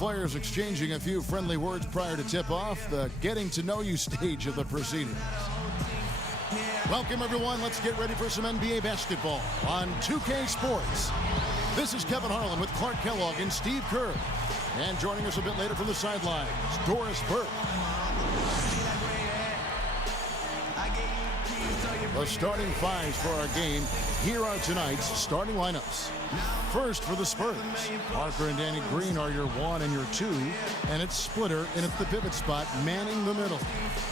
players exchanging a few friendly words prior to tip-off, the getting-to-know-you stage of the proceedings. Welcome, everyone. Let's get ready for some NBA basketball on 2K Sports. This is Kevin Harlan with Clark Kellogg and Steve Kerr. And joining us a bit later from the sidelines, Doris Burke. The starting fives for our game. Here are tonight's starting lineups. First for the Spurs, Parker and Danny Green are your 1 and your 2, and it's Splitter in at the pivot spot, manning the middle.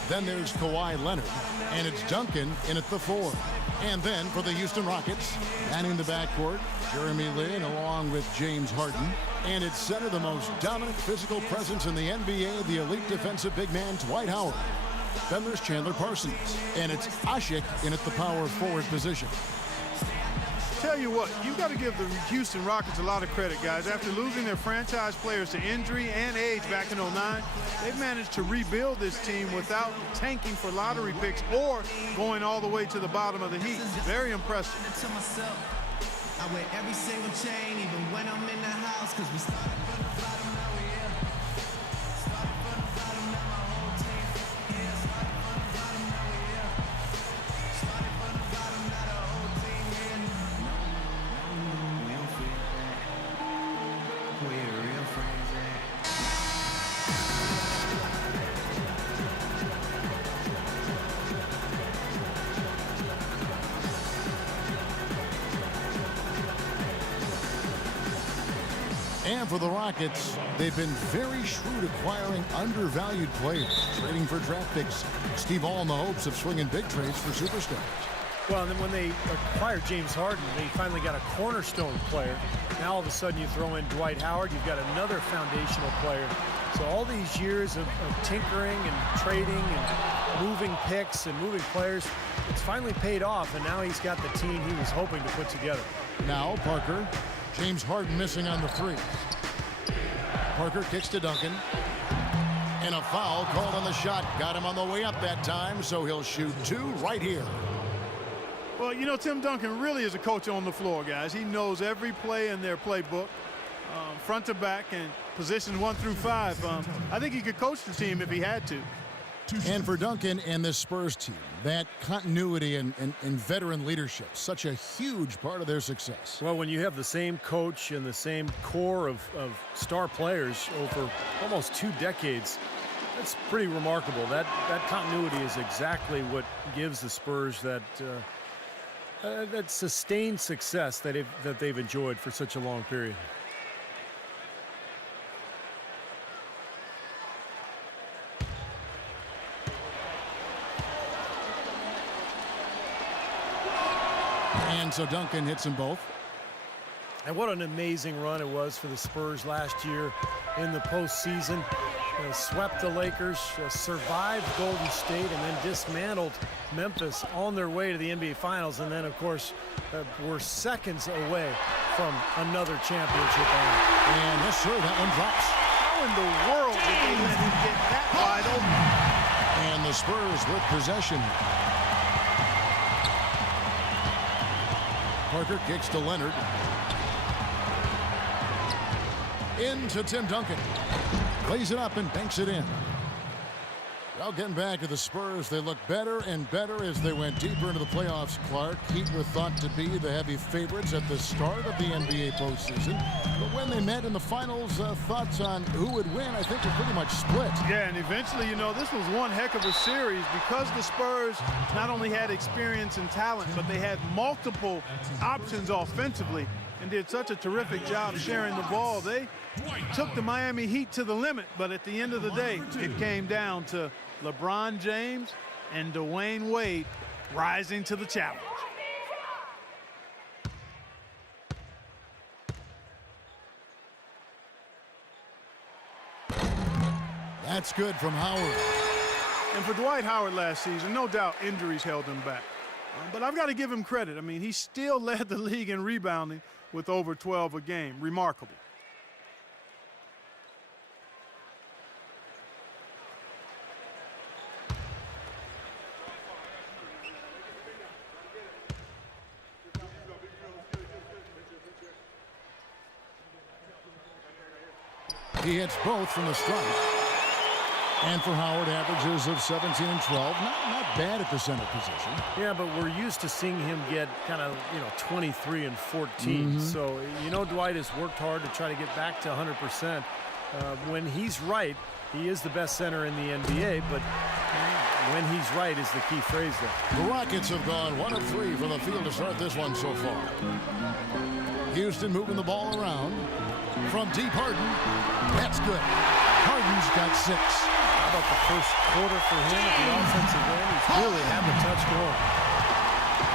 Then there's Kawhi Leonard, and it's Duncan in at the 4. And then for the Houston Rockets, manning the backcourt, Jeremy Lin along with James Harden. And it's center, the most dominant physical presence in the NBA, the elite defensive big man, Dwight Howard. Then there's Chandler Parsons, and it's Ashik in at the power forward position. Tell you what, you got to give the Houston Rockets a lot of credit, guys. After losing their franchise players to injury and age back in '09, they've managed to rebuild this team without tanking for lottery picks or going all the way to the bottom of the heat. Very impressive. I wear every single chain, even when I'm in the house, because we started from the bottom, now we're here. Started from the bottom, now my whole team here. Started from the bottom, now we're here. Started from the bottom, now the whole team here. No, we don't feel that. We're real friends, And for the Rockets, they've been very shrewd acquiring undervalued players, trading for draft picks. Steve, all in the hopes of swinging big trades for superstars. Well, and then when they acquired James Harden, they finally got a cornerstone player. Now all of a sudden you throw in Dwight Howard, you've got another foundational player. So all these years of tinkering and trading and moving picks and moving players, it's finally paid off, and now he's got the team he was hoping to put together. Now Parker, James Harden missing on the 3. Parker kicks to Duncan. And a foul called on the shot. Got him on the way up that time, so he'll shoot 2 right here. Well, you know, Tim Duncan really is a coach on the floor, guys. He knows every play in their playbook, front to back and positions 1 through 5. I think he could coach the team if he had to. And for Duncan and this Spurs team, that continuity and veteran leadership, such a huge part of their success. Well, when you have the same coach and the same core of star players over almost 2 decades, that's pretty remarkable. That continuity is exactly what gives the Spurs that sustained success that they've enjoyed for such a long period. And so Duncan hits them both. And what an amazing run it was for the Spurs last year in the postseason. Swept the Lakers, survived Golden State, and then dismantled Memphis on their way to the NBA Finals. And then, of course, were seconds away from another championship. And yes, sir, that one drops. How in the world did they let him get that wide open? And the Spurs with possession. Parker kicks to Leonard. Into Tim Duncan. Lays it up and banks it in. Well, getting back to the Spurs, they look better and better as they went deeper into the playoffs, Clark. Heat were thought to be the heavy favorites at the start of the NBA postseason. But when they met in the finals, thoughts on who would win, I think, were pretty much split. Yeah, and eventually, you know, this was one heck of a series because the Spurs not only had experience and talent, but they had multiple options offensively and did such a terrific job sharing the ball. They took the Miami Heat to the limit, but at the end of the day, it came down to LeBron James and Dwayne Wade rising to the challenge. That's good from Howard. And for Dwight Howard last season, no doubt injuries held him back. But I've got to give him credit. I mean, he still led the league in rebounding with over 12 a game. Remarkable. He hits both from the strike. And for Howard, averages of 17 and 12. Not bad at the center position. Yeah, but we're used to seeing him get kind of, 23 and 14. So, Dwight has worked hard to try to get back to 100%. When he's right, he is the best center in the NBA, but when he's right is the key phrase there. The Rockets have gone 1 of 3 from the field to start this one so far. Houston moving the ball around. From deep, Harden. That's good. Harden's got 6. How about the first quarter for him at the offensive end? He's really had the touch going.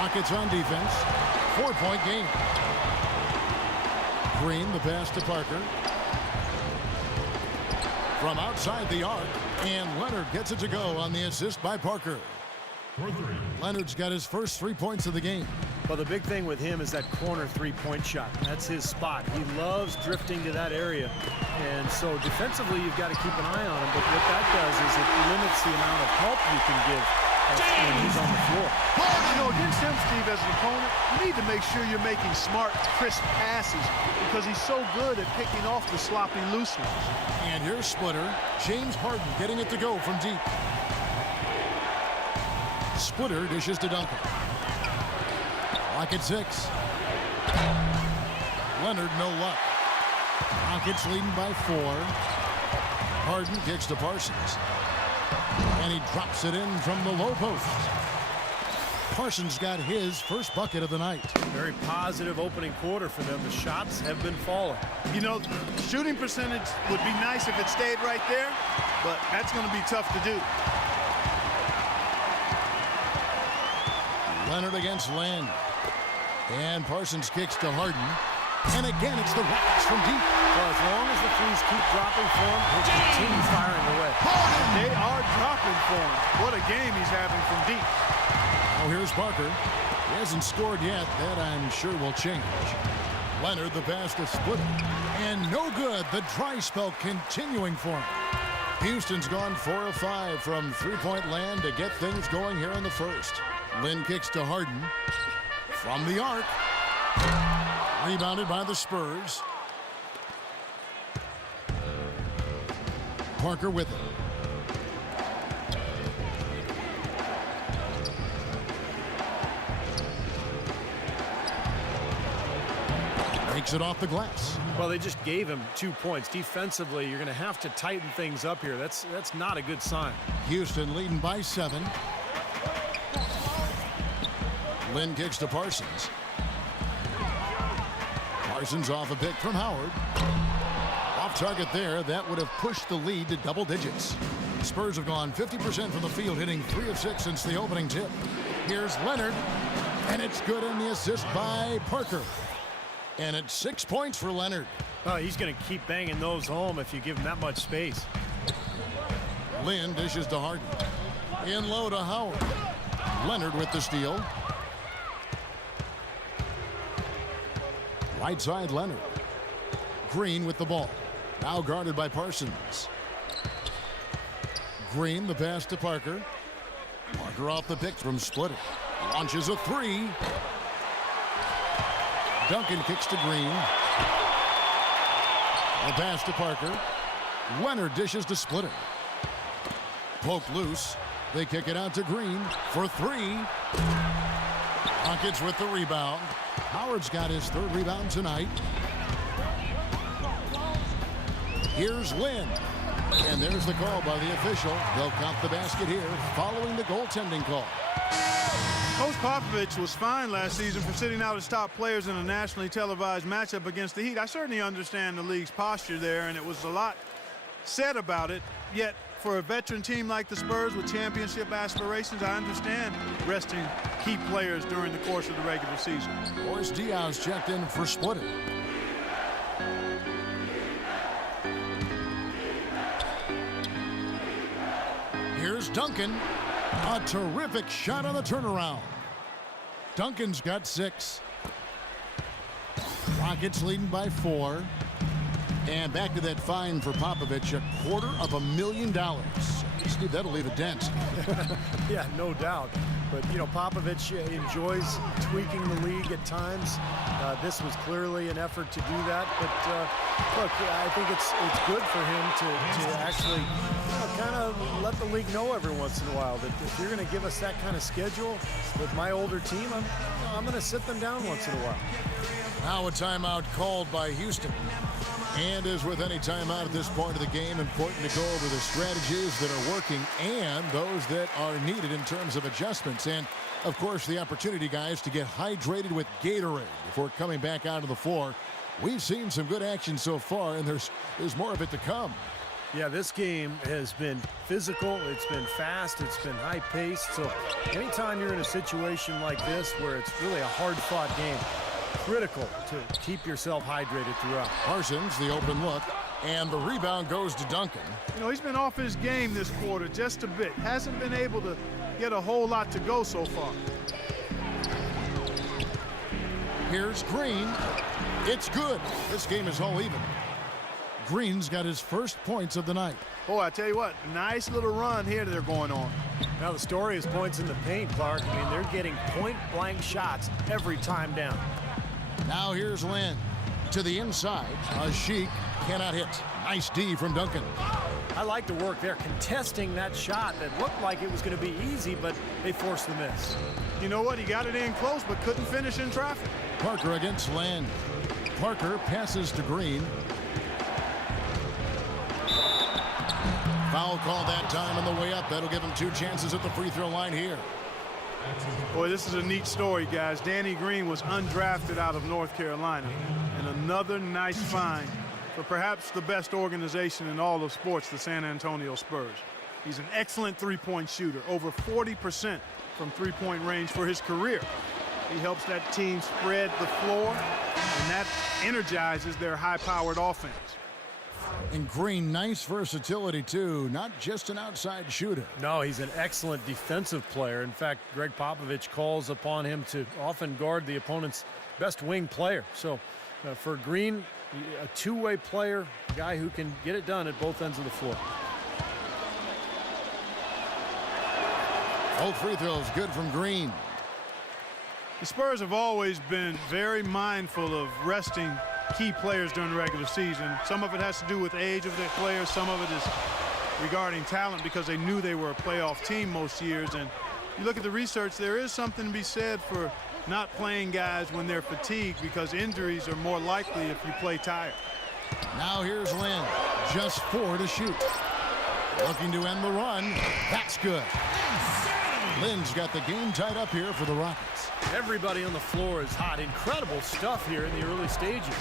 Rockets on defense. 4-point game. Green, the pass to Parker. From outside the arc, and Leonard gets it to go on the assist by Parker. Leonard's got his first 3 points of the game. Well, the big thing with him is that corner three-point shot. That's his spot. He loves drifting to that area. And so defensively, you've got to keep an eye on him. But what that does is it limits the amount of help you can give when he's on the floor. Against him, Steve, as an opponent, you need to make sure you're making smart, crisp passes because he's so good at picking off the sloppy loose ones. And here's Splitter. James Harden getting it to go from deep. Splitter dishes to Duncan. Rockets 6. Leonard, no luck. Rockets leading by 4. Harden kicks to Parsons. And he drops it in from the low post. Parsons got his first bucket of the night. Very positive opening quarter for them. The shots have been falling. Shooting percentage would be nice if it stayed right there, but that's going to be tough to do. Leonard against Lynn. And Parsons kicks to Harden. And again, it's the Rockets from deep. Well, as long as the threes keep dropping for him, he'll continue firing away. They are dropping for him. What a game he's having from deep. Now here's Parker. He hasn't scored yet. That, I'm sure, will change. Leonard, the pass to Splitter. And no good. The dry spell continuing for him. Houston's gone 4 of 5 from three-point land to get things going here in the first. Lynn kicks to Harden. From the arc. Rebounded by the Spurs. Parker with it. Makes it off the glass. Well, they just gave him 2 points. Defensively, you're going to have to tighten things up here. That's not a good sign. Houston leading by 7. Lynn kicks to Parsons. Parsons off a pick from Howard. Off target there. That would have pushed the lead to double digits. Spurs have gone 50% from the field, hitting 3 of 6 since the opening tip. Here's Leonard. And it's good in the assist by Parker. And it's 6 points for Leonard. Oh, he's going to keep banging those home if you give him that much space. Lynn dishes to Harden. In low to Howard. Leonard with the steal. Right side, Leonard. Green with the ball. Now guarded by Parsons. Green, the pass to Parker. Parker off the pick from Splitter. Launches a 3. Duncan kicks to Green. A pass to Parker. Leonard dishes to Splitter. Poked loose. They kick it out to Green for 3. Rockets with the rebound. Howard's got his 3rd rebound tonight. Here's Lynn. And there's the call by the official. They'll count the basket here following the goaltending call. Coach Popovich was fined last season for sitting out his top players in a nationally televised matchup against the Heat. I certainly understand the league's posture there, and it was a lot said about it. Yet, for a veteran team like the Spurs with championship aspirations, I understand resting key players during the course of the regular season. Boris Diaz checked in for Splitter. Here's Duncan. A terrific shot on the turnaround. Duncan's got 6. Rockets leading by 4. And back to that fine for Popovich, $250,000. Steve, that'll leave a dent. Yeah, no doubt. But, you know, Popovich enjoys tweaking the league at times. This was clearly an effort to do that. But, look, I think it's good for him to actually kind of let the league know every once in a while that if you're going to give us that kind of schedule with my older team, I'm going to sit them down once in a while. Now a timeout called by Houston. And as with any timeout at this point of the game, important to go over the strategies that are working and those that are needed in terms of adjustments. And, of course, the opportunity, guys, to get hydrated with Gatorade before coming back onto the floor. We've seen some good action so far, and there's more of it to come. Yeah, this game has been physical, it's been fast, it's been high-paced. So anytime you're in a situation like this where it's really a hard-fought game, critical to keep yourself hydrated throughout. Parsons, the open look, and the rebound goes to Duncan. You know, he's been off his game this quarter just a bit. Hasn't been able to get a whole lot to go so far. Here's Green. It's good. This game is all even. Green's got his first points of the night. Boy, I tell you what, nice little run here they're going on. Now the story is points in the paint, Clark. I mean, they're getting point-blank shots every time down. Now here's Lynn to the inside. Sheik cannot hit. Nice D from Duncan. I like the work there, contesting that shot that looked like it was going to be easy, but they forced the miss. You know what? He got it in close, but couldn't finish in traffic. Parker against Lynn. Parker passes to Green. Foul call that time on the way up. That'll give him 2 chances at the free throw line here. Boy, this is a neat story, guys. Danny Green was undrafted out of North Carolina. And another nice find for perhaps the best organization in all of sports, the San Antonio Spurs. He's an excellent three-point shooter, over 40% from three-point range for his career. He helps that team spread the floor, and that energizes their high-powered offense. And Green, nice versatility, too. Not just an outside shooter. No, he's an excellent defensive player. In fact, Greg Popovich calls upon him to often guard the opponent's best wing player. So for Green, a two-way player, a guy who can get it done at both ends of the floor. Both free throws good from Green. The Spurs have always been very mindful of resting key players during the regular season. Some of it has to do with the age of their players. Some of it is regarding talent because they knew they were a playoff team most years. And you look at the research, there is something to be said for not playing guys when they're fatigued because injuries are more likely if you play tired. Now here's Lynn. Just 4 to shoot. Looking to end the run. That's good. Lynn's got the game tied up here for the Rockets. Everybody on the floor is hot. Incredible stuff here in the early stages.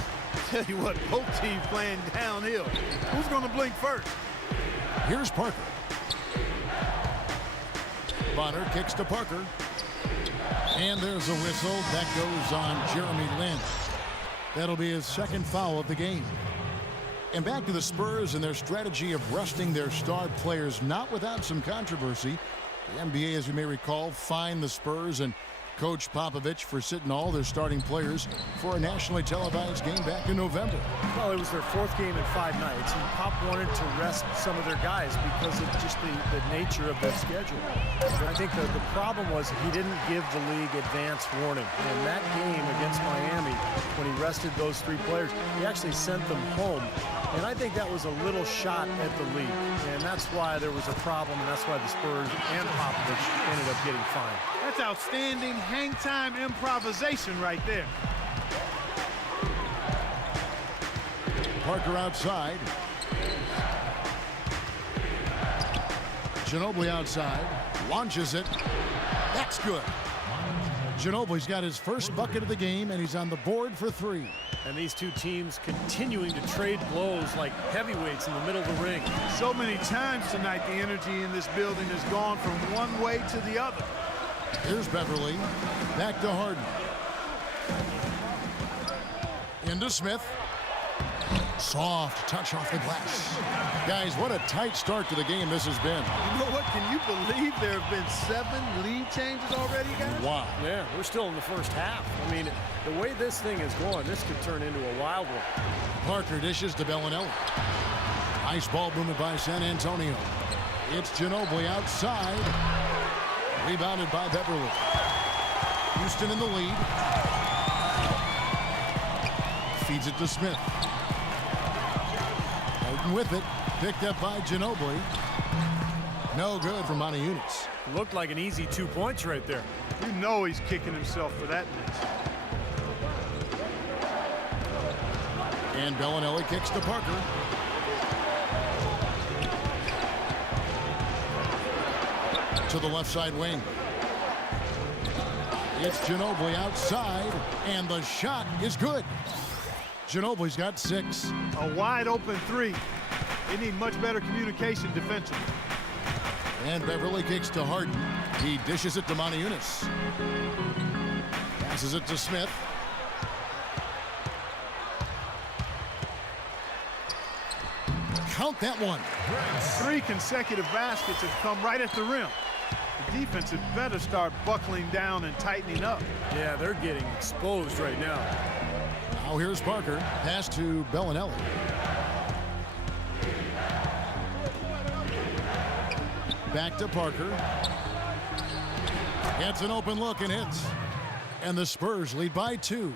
Tell you what, both teams playing downhill. Who's going to blink first? Here's Parker. Bonner kicks to Parker. And there's a whistle. That goes on Jeremy Lin. That'll be his second foul of the game. And back to the Spurs and their strategy of resting their star players, not without some controversy. The NBA, as you may recall, fined the Spurs and Coach Popovich for sitting all their starting players for a nationally televised game back in November. Well, it was their 4th game in 5 nights, and Pop wanted to rest some of their guys because of just the nature of their schedule. But I think the problem was he didn't give the league advance warning. And that game against Miami, when he rested those 3 players, he actually sent them home. And I think that was a little shot at the league. And that's why there was a problem, and that's why the Spurs and Popovich ended up getting fined. That's outstanding hang-time improvisation right there. Parker outside. Ginobili outside. Launches it. That's good. Ginobili's got his first bucket of the game, and he's on the board for 3. And these two teams continuing to trade blows like heavyweights in the middle of the ring. So many times tonight, the energy in this building has gone from one way to the other. Here's Beverly. Back to Harden. Into Smith. Soft touch off the glass. Guys, what a tight start to the game this has been. You know what? Can you believe there have been 7 lead changes already, guys? Wow. Yeah, we're still in the first half. I mean, the way this thing is going, this could turn into a wild one. Parker dishes to Bellinelli. Nice ball movement by San Antonio. It's Ginobili outside. Rebounded by Beverly. Houston in the lead. Feeds it to Smith. Open with it. Picked up by Ginobili. No good for Moniunas. Looked like an easy 2 points right there. You know he's kicking himself for that miss. And Bellinelli kicks to Parker. To the left side wing. It's Ginobili outside, and the shot is good. Ginobili's got 6. A wide open 3. They need much better communication defensively. And Beverly kicks to Harden. He dishes it to Moniunas. Passes it to Smith. Count that one. 3 consecutive baskets have come right at the rim. The defense had better start buckling down and tightening up. Yeah, they're getting exposed right now. Now here's Parker. Pass to Bellinelli. Back to Parker. Gets an open look and hits. And the Spurs lead by 2.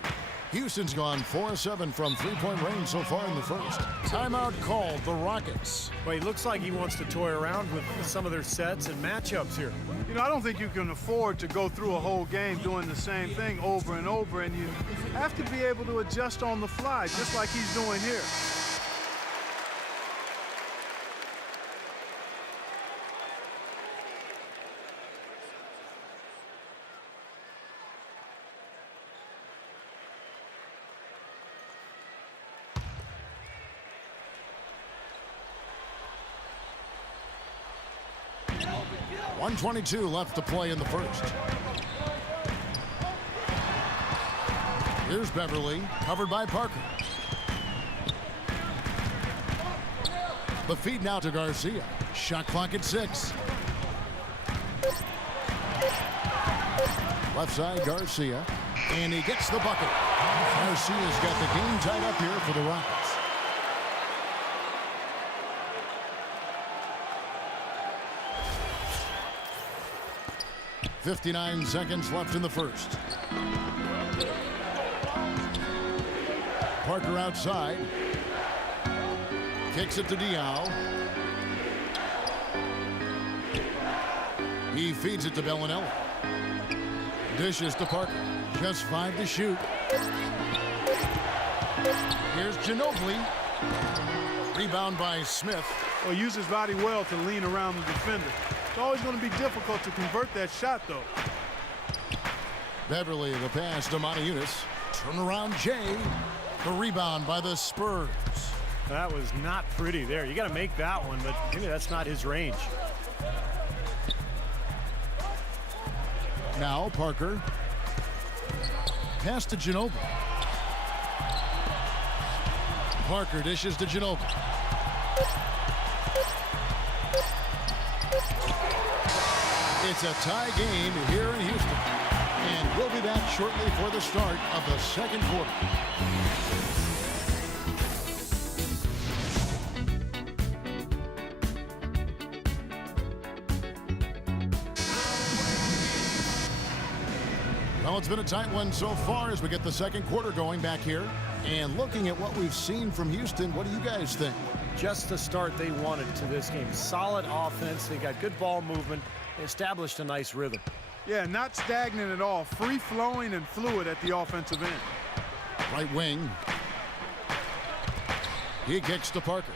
Houston's gone 4-7 from three-point range so far in the first. Timeout called the Rockets. Well, he looks like he wants to toy around with some of their sets and matchups here. You know, I don't think you can afford to go through a whole game doing the same thing over and over, and you have to be able to adjust on the fly, just like he's doing here. .122 left to play in the first. Here's Beverly, covered by Parker. The feed now to Garcia. Shot clock at 6. Left side, Garcia. And he gets the bucket. Garcia's got the game tied up here for the Rockets. 59 seconds left in the first. Parker outside. Kicks it to Diaw. He feeds it to Bellinelli. Dishes to Parker. Just 5 to shoot. Here's Ginobili. Rebound by Smith. Well, use his body well to lean around the defender. It's always going to be difficult to convert that shot, though. Beverly, the pass to Moniunas. Turnaround Jay. The rebound by the Spurs. That was not pretty there. You got to make that one, but maybe that's not his range. Now Parker. Pass to Ginobili. Parker dishes to Ginobili. It's a tie game here in Houston. And we'll be back shortly for the start of the second quarter. Well, it's been a tight one so far as we get the second quarter going back here. And looking at what we've seen from Houston, what do you guys think? Just the start they wanted to this game. Solid offense. They got good ball movement. They established a nice rhythm. Yeah, not stagnant at all. Free-flowing and fluid at the offensive end. Right wing. He kicks to Parker.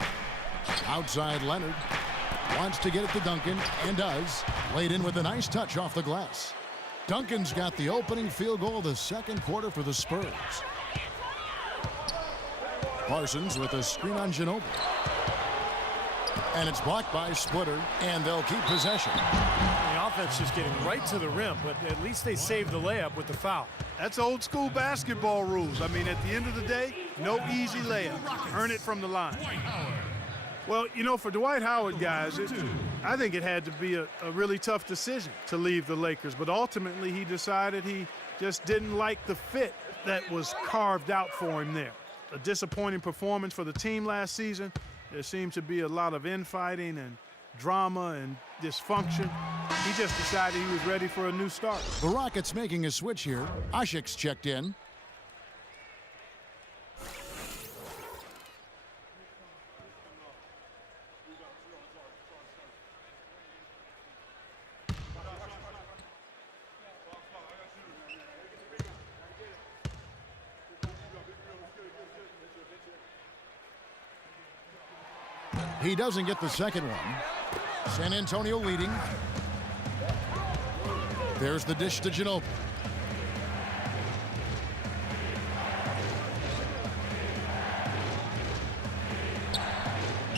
Outside Leonard. Wants to get it to Duncan, and does. Laid in with a nice touch off the glass. Duncan's got the opening field goal of the second quarter for the Spurs. Parsons with a screen on Ginobili. And it's blocked by Splitter, and they'll keep possession. The offense just getting right to the rim, but at least they saved the layup with the foul. That's old school basketball rules. I mean, at the end of the day, no easy layup. Earn it from the line. Well, you know, for Dwight Howard, guys, I think it had to be a really tough decision to leave the Lakers. But ultimately, he decided he just didn't like the fit that was carved out for him there. A disappointing performance for the team last season. There seemed to be a lot of infighting, and drama and dysfunction. He just decided he was ready for a new start. The Rockets making a switch here. Ashik's checked in. He doesn't get the second one. San Antonio leading. There's the dish to Ginobili.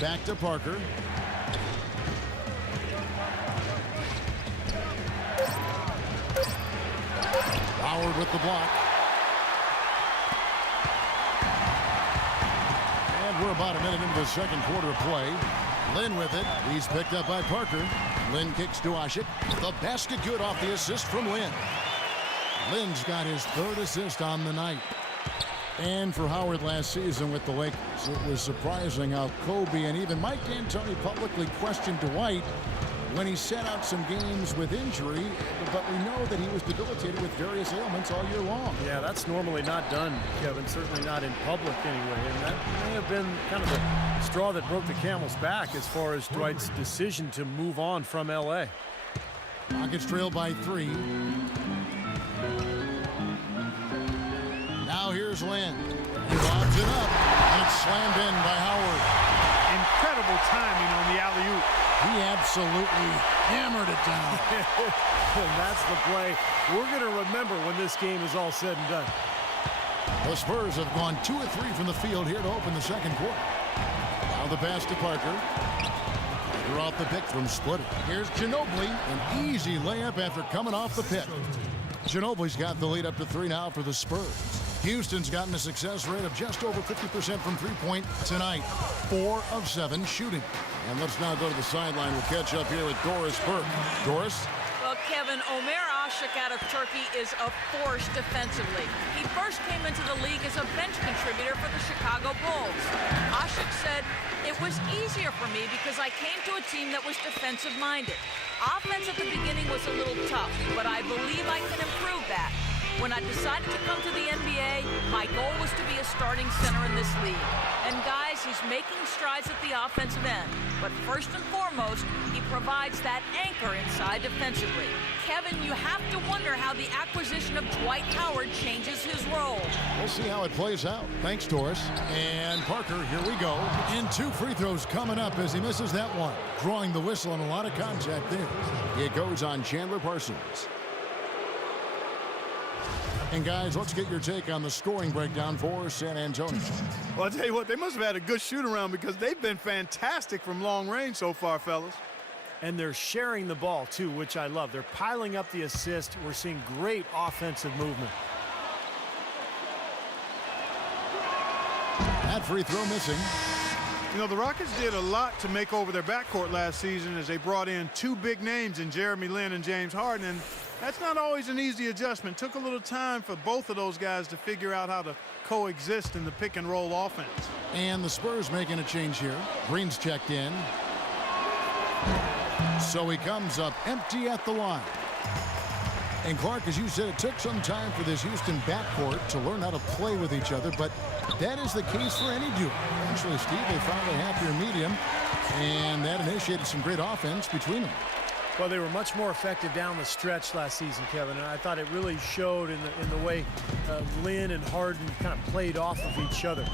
Back to Parker. Howard with the block. And we're about a minute into the second quarter of play. Lynn with it. He's picked up by Parker. Lynn kicks to Ashik. The basket good off the assist from Lynn. Lynn's got his third assist on the night. And for Howard last season with the Lakers, it was surprising how Kobe and even Mike D'Antoni publicly questioned Dwight when he sat out some games with injury, but we know that he was debilitated with various ailments all year long. Yeah, that's normally not done, Kevin, certainly not in public anyway, and that may have been kind of the straw that broke the camel's back as far as Dwight's decision to move on from L.A. Rockets trail by 3. Now here's Lynn. He lobs it up, and it's slammed in by Howard. Incredible timing on the alley-oop. He absolutely hammered it down. And that's the play we're going to remember when this game is all said and done. The Spurs have gone 2 of 3 from the field here to open the second quarter. Now the pass to Parker. Parker off the pick from Splitter. Here's Ginobili, an easy layup after coming off the pick. Ginobili's got the lead up to 3 now for the Spurs. Houston's gotten a success rate of just over 50% from three-point tonight. 4 of 7 shooting. And let's now go to the sideline. We'll catch up here with Doris Burke. Doris? Well, Kevin, Omer Ashik out of Turkey is a force defensively. He first came into the league as a bench contributor for the Chicago Bulls. Ashik said, "It was easier for me because I came to a team that was defensive-minded. Offense at the beginning was a little tough, but I believe I can improve that. When I decided to come to the NBA, my goal was to be a starting center in this league. And guys, he's making strides at the offensive end. But first and foremost, he provides that anchor inside defensively." Kevin, you have to wonder how the acquisition of Dwight Howard changes his role. We'll see how it plays out. Thanks, Doris. And Parker, here we go. And 2 free throws coming up as he misses that one. Drawing the whistle and a lot of contact there. It goes on Chandler Parsons. And guys, let's get your take on the scoring breakdown for San Antonio. Well, I'll tell you what, they must have had a good shoot-around because they've been fantastic from long range so far, fellas. And they're sharing the ball, too, which I love. They're piling up the assist. We're seeing great offensive movement. That free throw missing. You know, the Rockets did a lot to make over their backcourt last season as they brought in 2 big names in Jeremy Lin and James Harden, and that's not always an easy adjustment. Took a little time for both of those guys to figure out how to coexist in the pick-and-roll offense. And the Spurs making a change here. Green's checked in. So he comes up empty at the line. And Clark, as you said, it took some time for this Houston backcourt to learn how to play with each other, but that is the case for any duo. Eventually, Steve, they found a happier medium, and that initiated some great offense between them. Well, they were much more effective down the stretch last season, Kevin, and I thought it really showed in the way Lin and Harden kind of played off of each other.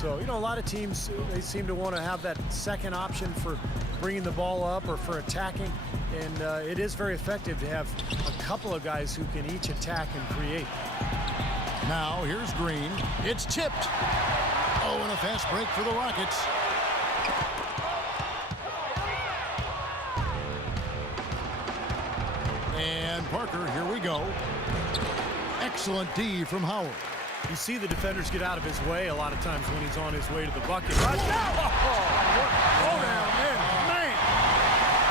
So, you know, a lot of teams, they seem to want to have that second option for bringing the ball up or for attacking, and it is very effective to have a couple of guys who can each attack and create. Now, here's Green. It's tipped. Oh, and a fast break for the Rockets. And Parker, here we go. Excellent D from Howard. You see the defenders get out of his way a lot of times when he's on his way to the bucket. Watch out! Oh, down there, man.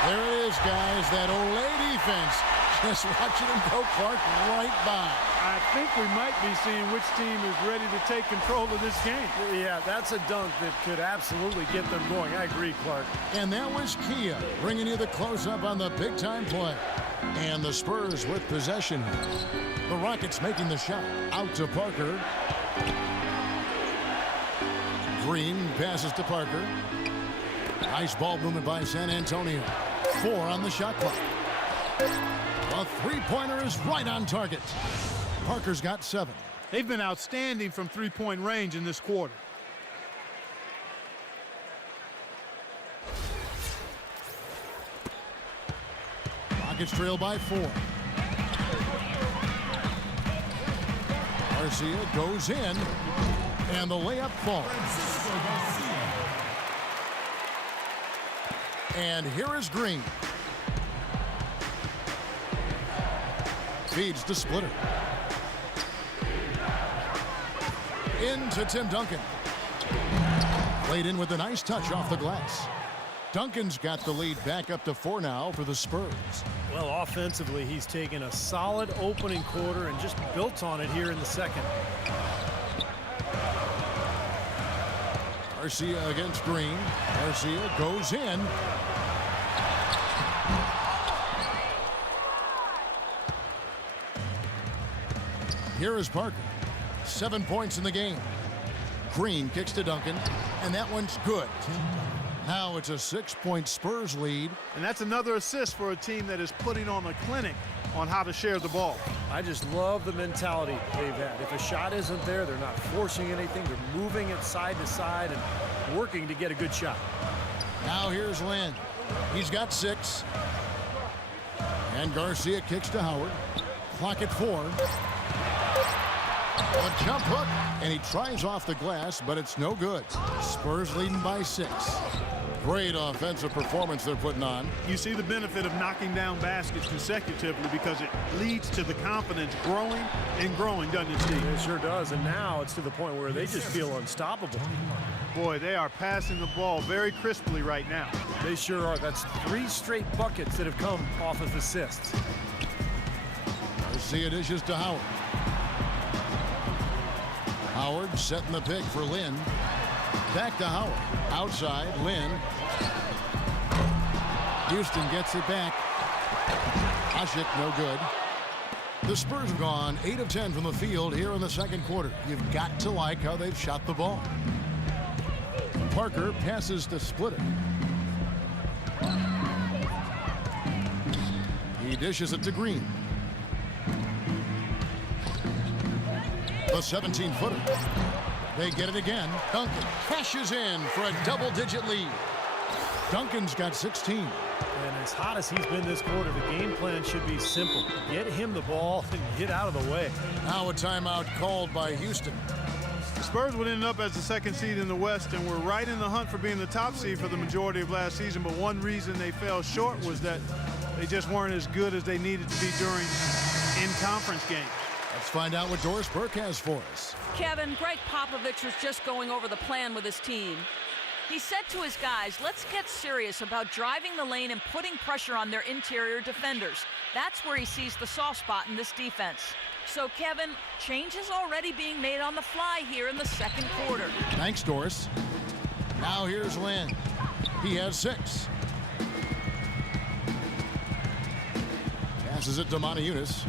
There it is, guys. That Olay defense Just watching him go, Clark, right by. I think we might be seeing which team is ready to take control of this game. Yeah, that's a dunk that could absolutely get them going. I agree, Clark. And that was Kia bringing you the close-up on the big-time play. And the Spurs with possession. The Rockets making the shot. Out to Parker. Green passes to Parker. Nice ball movement by San Antonio. 4 on the shot clock. A three-pointer is right on target. Parker's got 7. They've been outstanding from three-point range in this quarter. Rockets trail by 4. Garcia goes in, and the layup falls. And here is Green. Feeds the splitter. Into Tim Duncan. Played in with a nice touch off the glass. Duncan's got the lead back up to 4 now for the Spurs. Well, offensively, he's taken a solid opening quarter and just built on it here in the second. Garcia against Green. Garcia goes in. Here is Parker. 7 points in the game. Green kicks to Duncan, and that one's good. Now it's a 6-point Spurs lead. And that's another assist for a team that is putting on a clinic on how to share the ball. I just love the mentality they've had. If a shot isn't there, they're not forcing anything. They're moving it side to side and working to get a good shot. Now here's Lynn. He's got 6. And Garcia kicks to Howard. Clock at 4. A jump hook, and he tries off the glass, but it's no good. Spurs leading by 6. Great offensive performance they're putting on. You see the benefit of knocking down baskets consecutively because it leads to the confidence growing and growing, doesn't it, Steve? It sure does, and now it's to the point where they just feel unstoppable. Boy, they are passing the ball very crisply right now. They sure are. That's 3 straight buckets that have come off of assists. Garcia dishes to Howard. Howard setting the pick for Lynn. Back to Howard. Outside, Lynn. Houston gets it back. Ashik, no good. The Spurs have gone 8 of 10 from the field here in the second quarter. You've got to like how they've shot the ball. Parker passes to Splitter. He dishes it to Green. The 17-footer. They get it again. Duncan cashes in for a double-digit lead. Duncan's got 16. And as hot as he's been this quarter, the game plan should be simple. Get him the ball and get out of the way. Now a timeout called by Houston. The Spurs would end up as the 2nd seed in the West and were right in the hunt for being the top seed for the majority of last season. But one reason they fell short was that they just weren't as good as they needed to be during in-conference games. Let's find out what Doris Burke has for us. Kevin, Greg Popovich was just going over the plan with his team. He said to his guys, let's get serious about driving the lane and putting pressure on their interior defenders. That's where he sees the soft spot in this defense. So, Kevin, changes already being made on the fly here in the second quarter. Thanks, Doris. Now here's Lynn. He has 6. Passes it to Moniunas.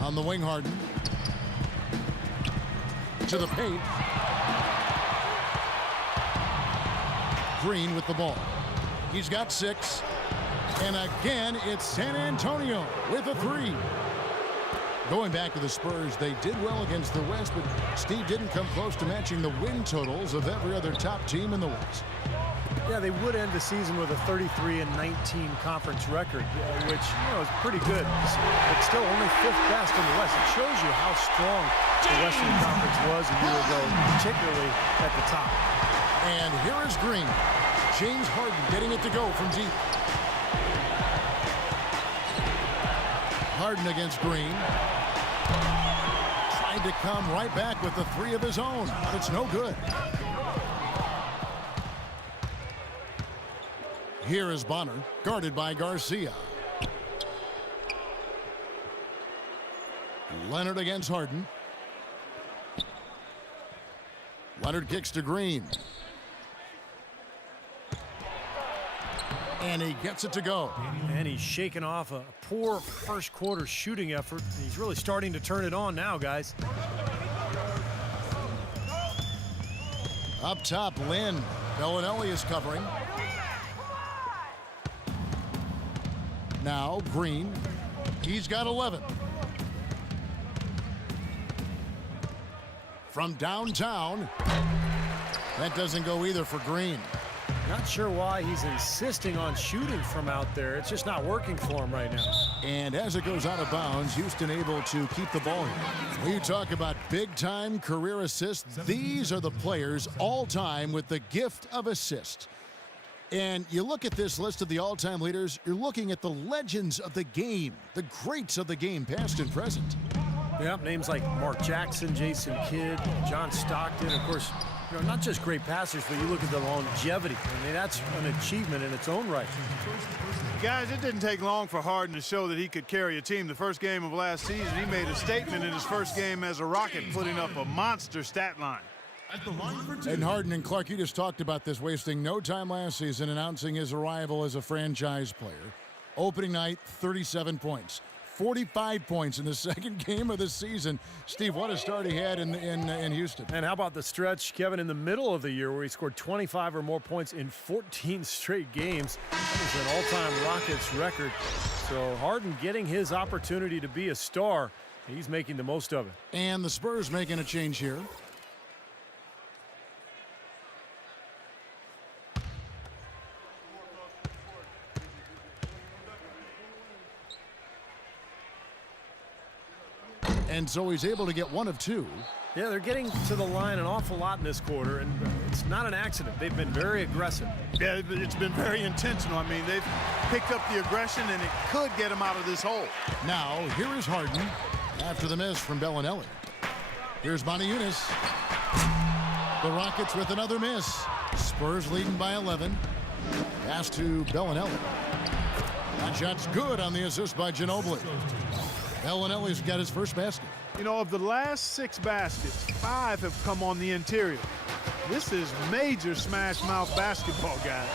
On the wing, Harden. To the paint. Green with the ball. He's got 6. And again, it's San Antonio with a 3. Going back to the Spurs, they did well against the West, but Steve didn't come close to matching the win totals of every other top team in the West. Yeah, they would end the season with a 33-19 conference record, which, is pretty good. But still only 5th best in the West. It shows you how strong the Western Conference was a year ago, particularly at the top. And here is Green. James Harden getting it to go from deep. Harden against Green. Tried to come right back with the 3 of his own. It's no good. Here is Bonner, guarded by Garcia. Leonard against Harden. Leonard kicks to Green. And he gets it to go. And he's shaking off a poor first quarter shooting effort. He's really starting to turn it on now, guys. Up top, Lynn. Bellinelli is covering. Now Green. He's got 11. From downtown. That doesn't go either for Green. Not sure why he's insisting on shooting from out there. It's just not working for him right now. And as it goes out of bounds, Houston able to keep the ball here. When you talk about big-time career assists, these are the players all-time with the gift of assist. And you look at this list of the all-time leaders, you're looking at the legends of the game, the greats of the game, past and present. Yeah, names like Mark Jackson, Jason Kidd, John Stockton, of course. You know, not just great passers, but you look at the longevity. I mean, that's an achievement in its own right. Guys, it didn't take long for Harden to show that he could carry a team. The first game of last season, he made a statement in his first game as a Rocket, putting up a monster stat line. And Harden and Clark, you just talked about this, wasting no time last season announcing his arrival as a franchise player. Opening night, 37 points. 45 points in the second game of the season. Steve, what a start he had in Houston. And how about the stretch, Kevin, in the middle of the year where he scored 25 or more points in 14 straight games. That is an all-time Rockets record. So Harden getting his opportunity to be a star. He's making the most of it. And the Spurs making a change here. And so he's able to get one of two. Yeah, they're getting to the line an awful lot in this quarter, and it's not an accident. They've been very aggressive. Yeah, it's been very intentional. I mean, they've picked up the aggression, and it could get him out of this hole. Now, here is Harden after the miss from Bellinelli. Here's Yunus. The Rockets with another miss. Spurs leading by 11. Pass to Bellinelli. That shot's good on the assist by Ginobili. Bellinelli's got his first basket. You know, of the last 6 baskets, 5 have come on the interior. This is major smash-mouth basketball, guys.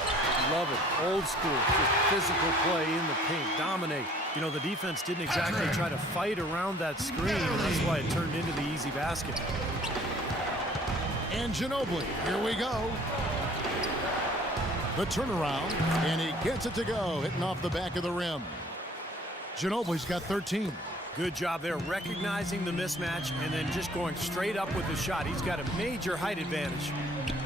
Love it. Old school. Just physical play in the paint. Dominate. You know, the defense didn't exactly try to fight around that screen, and that's why it turned into the easy basket. And Ginobili, here we go. The turnaround, and he gets it to go, hitting off the back of the rim. Ginobili's got 13. Good job there, recognizing the mismatch and then just going straight up with the shot. He's got a major height advantage.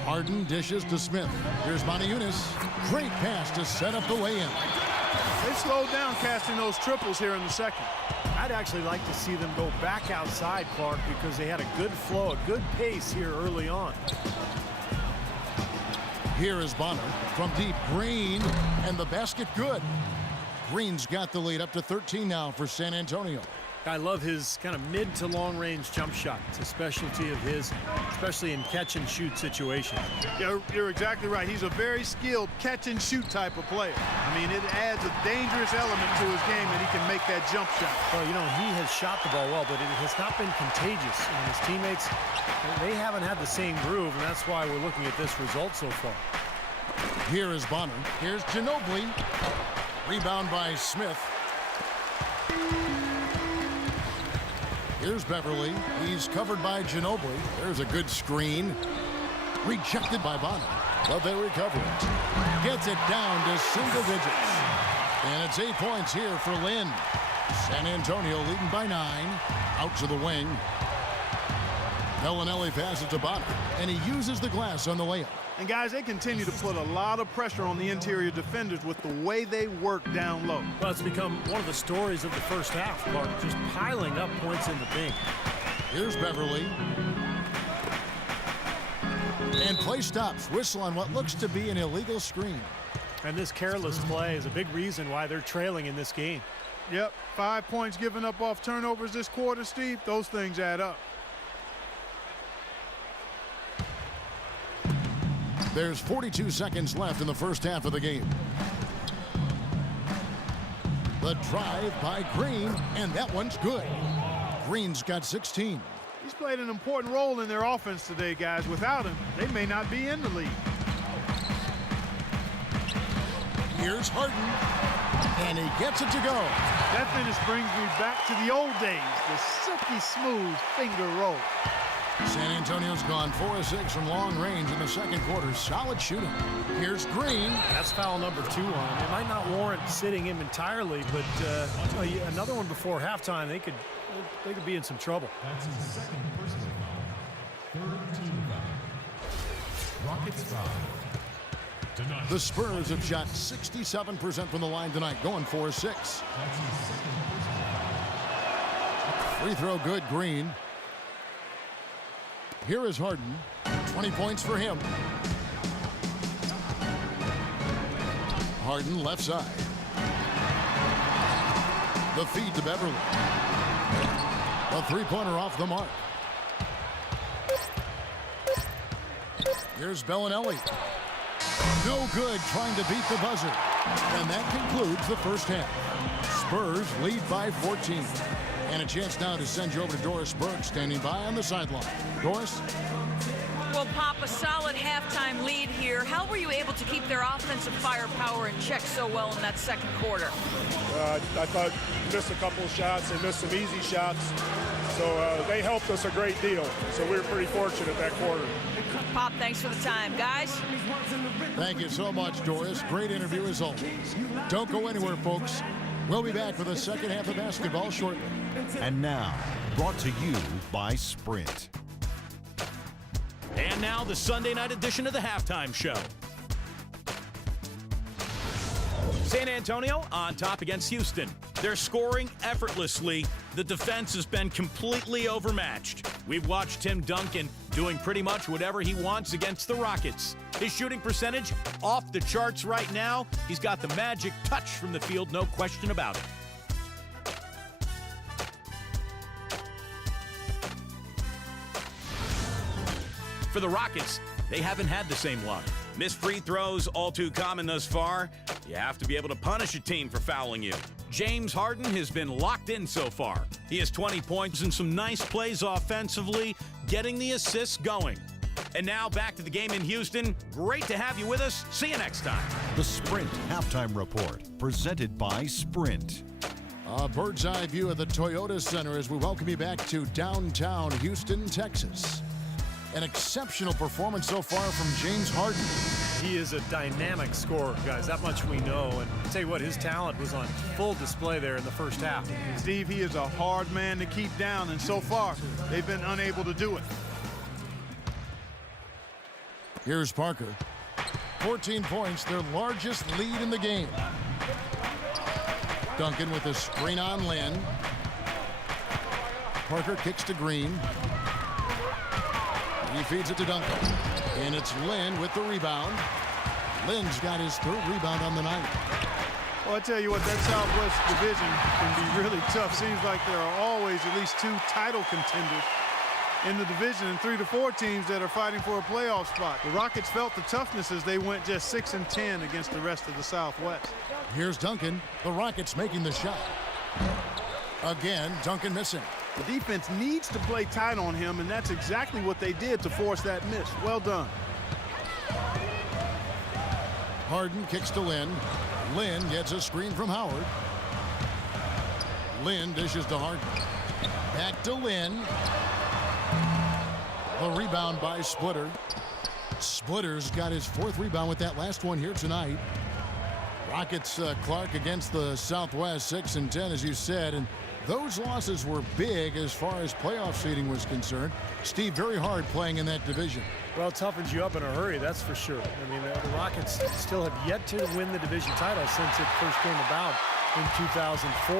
Harden dishes to Smith. Here's Yunus. Great pass to set up the lay-in. They've slowed down casting those triples here in the second. I'd actually like to see them go back outside, Clark, because they had a good flow, a good pace here early on. Here is Bonner from deep. Green, and the basket good. Green's got the lead up to 13 now for San Antonio. I love his kind of mid to long range jump shot. It's a specialty of his, especially in catch and shoot situations. Yeah, you're exactly right. He's a very skilled catch and shoot type of player. I mean, it adds a dangerous element to his game that he can make that jump shot. Well, you know, he has shot the ball well, but it has not been contagious. And his teammates, they haven't had the same groove, and that's why we're looking at this result so far. Here is Bonner. Here's Ginobili. Rebound by Smith. Here's Beverly. He's covered by Ginobili. There's a good screen. Rejected by Bonner, but they recover it. Gets it down to single digits. And it's 8 points here for Lynn. San Antonio leading by 9. Out to the wing. Bellinelli passes to Bonner, and he uses the glass on the layup. And guys, they continue to put a lot of pressure on the interior defenders with the way they work down low. Well, it's become one of the stories of the first half, Clark, just piling up points in the paint. Here's Beverly. And play stops. Whistle on what looks to be an illegal screen. And this careless play is a big reason why they're trailing in this game. Yep, 5 points given up off turnovers this quarter, Steve. Those things add up. There's 42 seconds left in the first half of the game. The drive by Green, and that one's good. Green's got 16. He's played an important role in their offense today, guys. Without him, they may not be in the league. Here's Harden, and he gets it to go. That finish brings me back to the old days, the silky smooth finger roll. San Antonio's gone 4 of 6 from long range in the second quarter. Solid shooting. Here's Green. That's foul number 2 on him. It might not warrant sitting him entirely, but I'll tell you, another one before halftime, they could be in some trouble. That's his second personal foul. Third team foul. Rockets foul. Tonight. The Spurs have shot 67% from the line tonight, going 4 of 6. That's his second personal foul. Free throw good, Green. Here is Harden. 20 points for him. Harden left side. The feed to Beverly. A three-pointer off the mark. Here's Bellinelli. No good, trying to beat the buzzer. And that concludes the first half. Spurs lead by 14. And a chance now to send you over to Doris Burke, standing by on the sideline. Doris? Well, Pop, a solid halftime lead here. How were you able to keep their offensive firepower in check so well in that second quarter? I thought missed a couple of shots. They missed some easy shots. So they helped us a great deal. So we were pretty fortunate that quarter. Pop, thanks for the time. Guys? Thank you so much, Doris. Great interview as always. Don't go anywhere, folks. We'll be back for the second half of basketball shortly. And now, brought to you by Sprint. And now the Sunday night edition of the Halftime Show. San Antonio on top against Houston. They're scoring effortlessly. The defense has been completely overmatched. We've watched Tim Duncan doing pretty much whatever he wants against the Rockets. His shooting percentage off the charts right now. He's got the magic touch from the field, no question about it. For the Rockets, they haven't had the same luck. Missed free throws, all too common thus far. You have to be able to punish a team for fouling you. James Harden has been locked in so far. He has 20 points and some nice plays offensively, getting the assists going. And now back to the game in Houston. Great to have you with us. See you next time. The Sprint Halftime Report, presented by Sprint. A bird's eye view of the Toyota Center as we welcome you back to downtown Houston, Texas. An exceptional performance so far from James Harden. He is a dynamic scorer, guys. That much we know. And I'll tell you what, his talent was on full display there in the first half. Steve, he is a hard man to keep down, and so far, they've been unable to do it. Here's Parker. 14 points, their largest lead in the game. Duncan with a screen on Lynn. Parker kicks to Green. He feeds it to Duncan. And it's Lynn with the rebound. Lynn's got his third rebound on the night. Well, I tell you what, that Southwest division can be really tough. Seems like there are always at least 2 title contenders in the division and 3 to 4 teams that are fighting for a playoff spot. The Rockets felt the toughness as they went just 6-10 against the rest of the Southwest. Here's Duncan. The Rockets making the shot. Again, Duncan missing. The defense needs to play tight on him, and that's exactly what they did to force that miss. Well done. Harden kicks to Lynn. Lynn gets a screen from Howard. Lynn dishes to Harden. Back to Lynn. The rebound by Splitter. Splitter's got his 4th rebound with that last one here tonight. Rockets, Clark, against the Southwest, 6-10, as you said, and those losses were big as far as playoff seeding was concerned. Steve, very hard playing in that division. Well, it toughens you up in a hurry, that's for sure. I mean, the Rockets still have yet to win the division title since it first came about in 2004.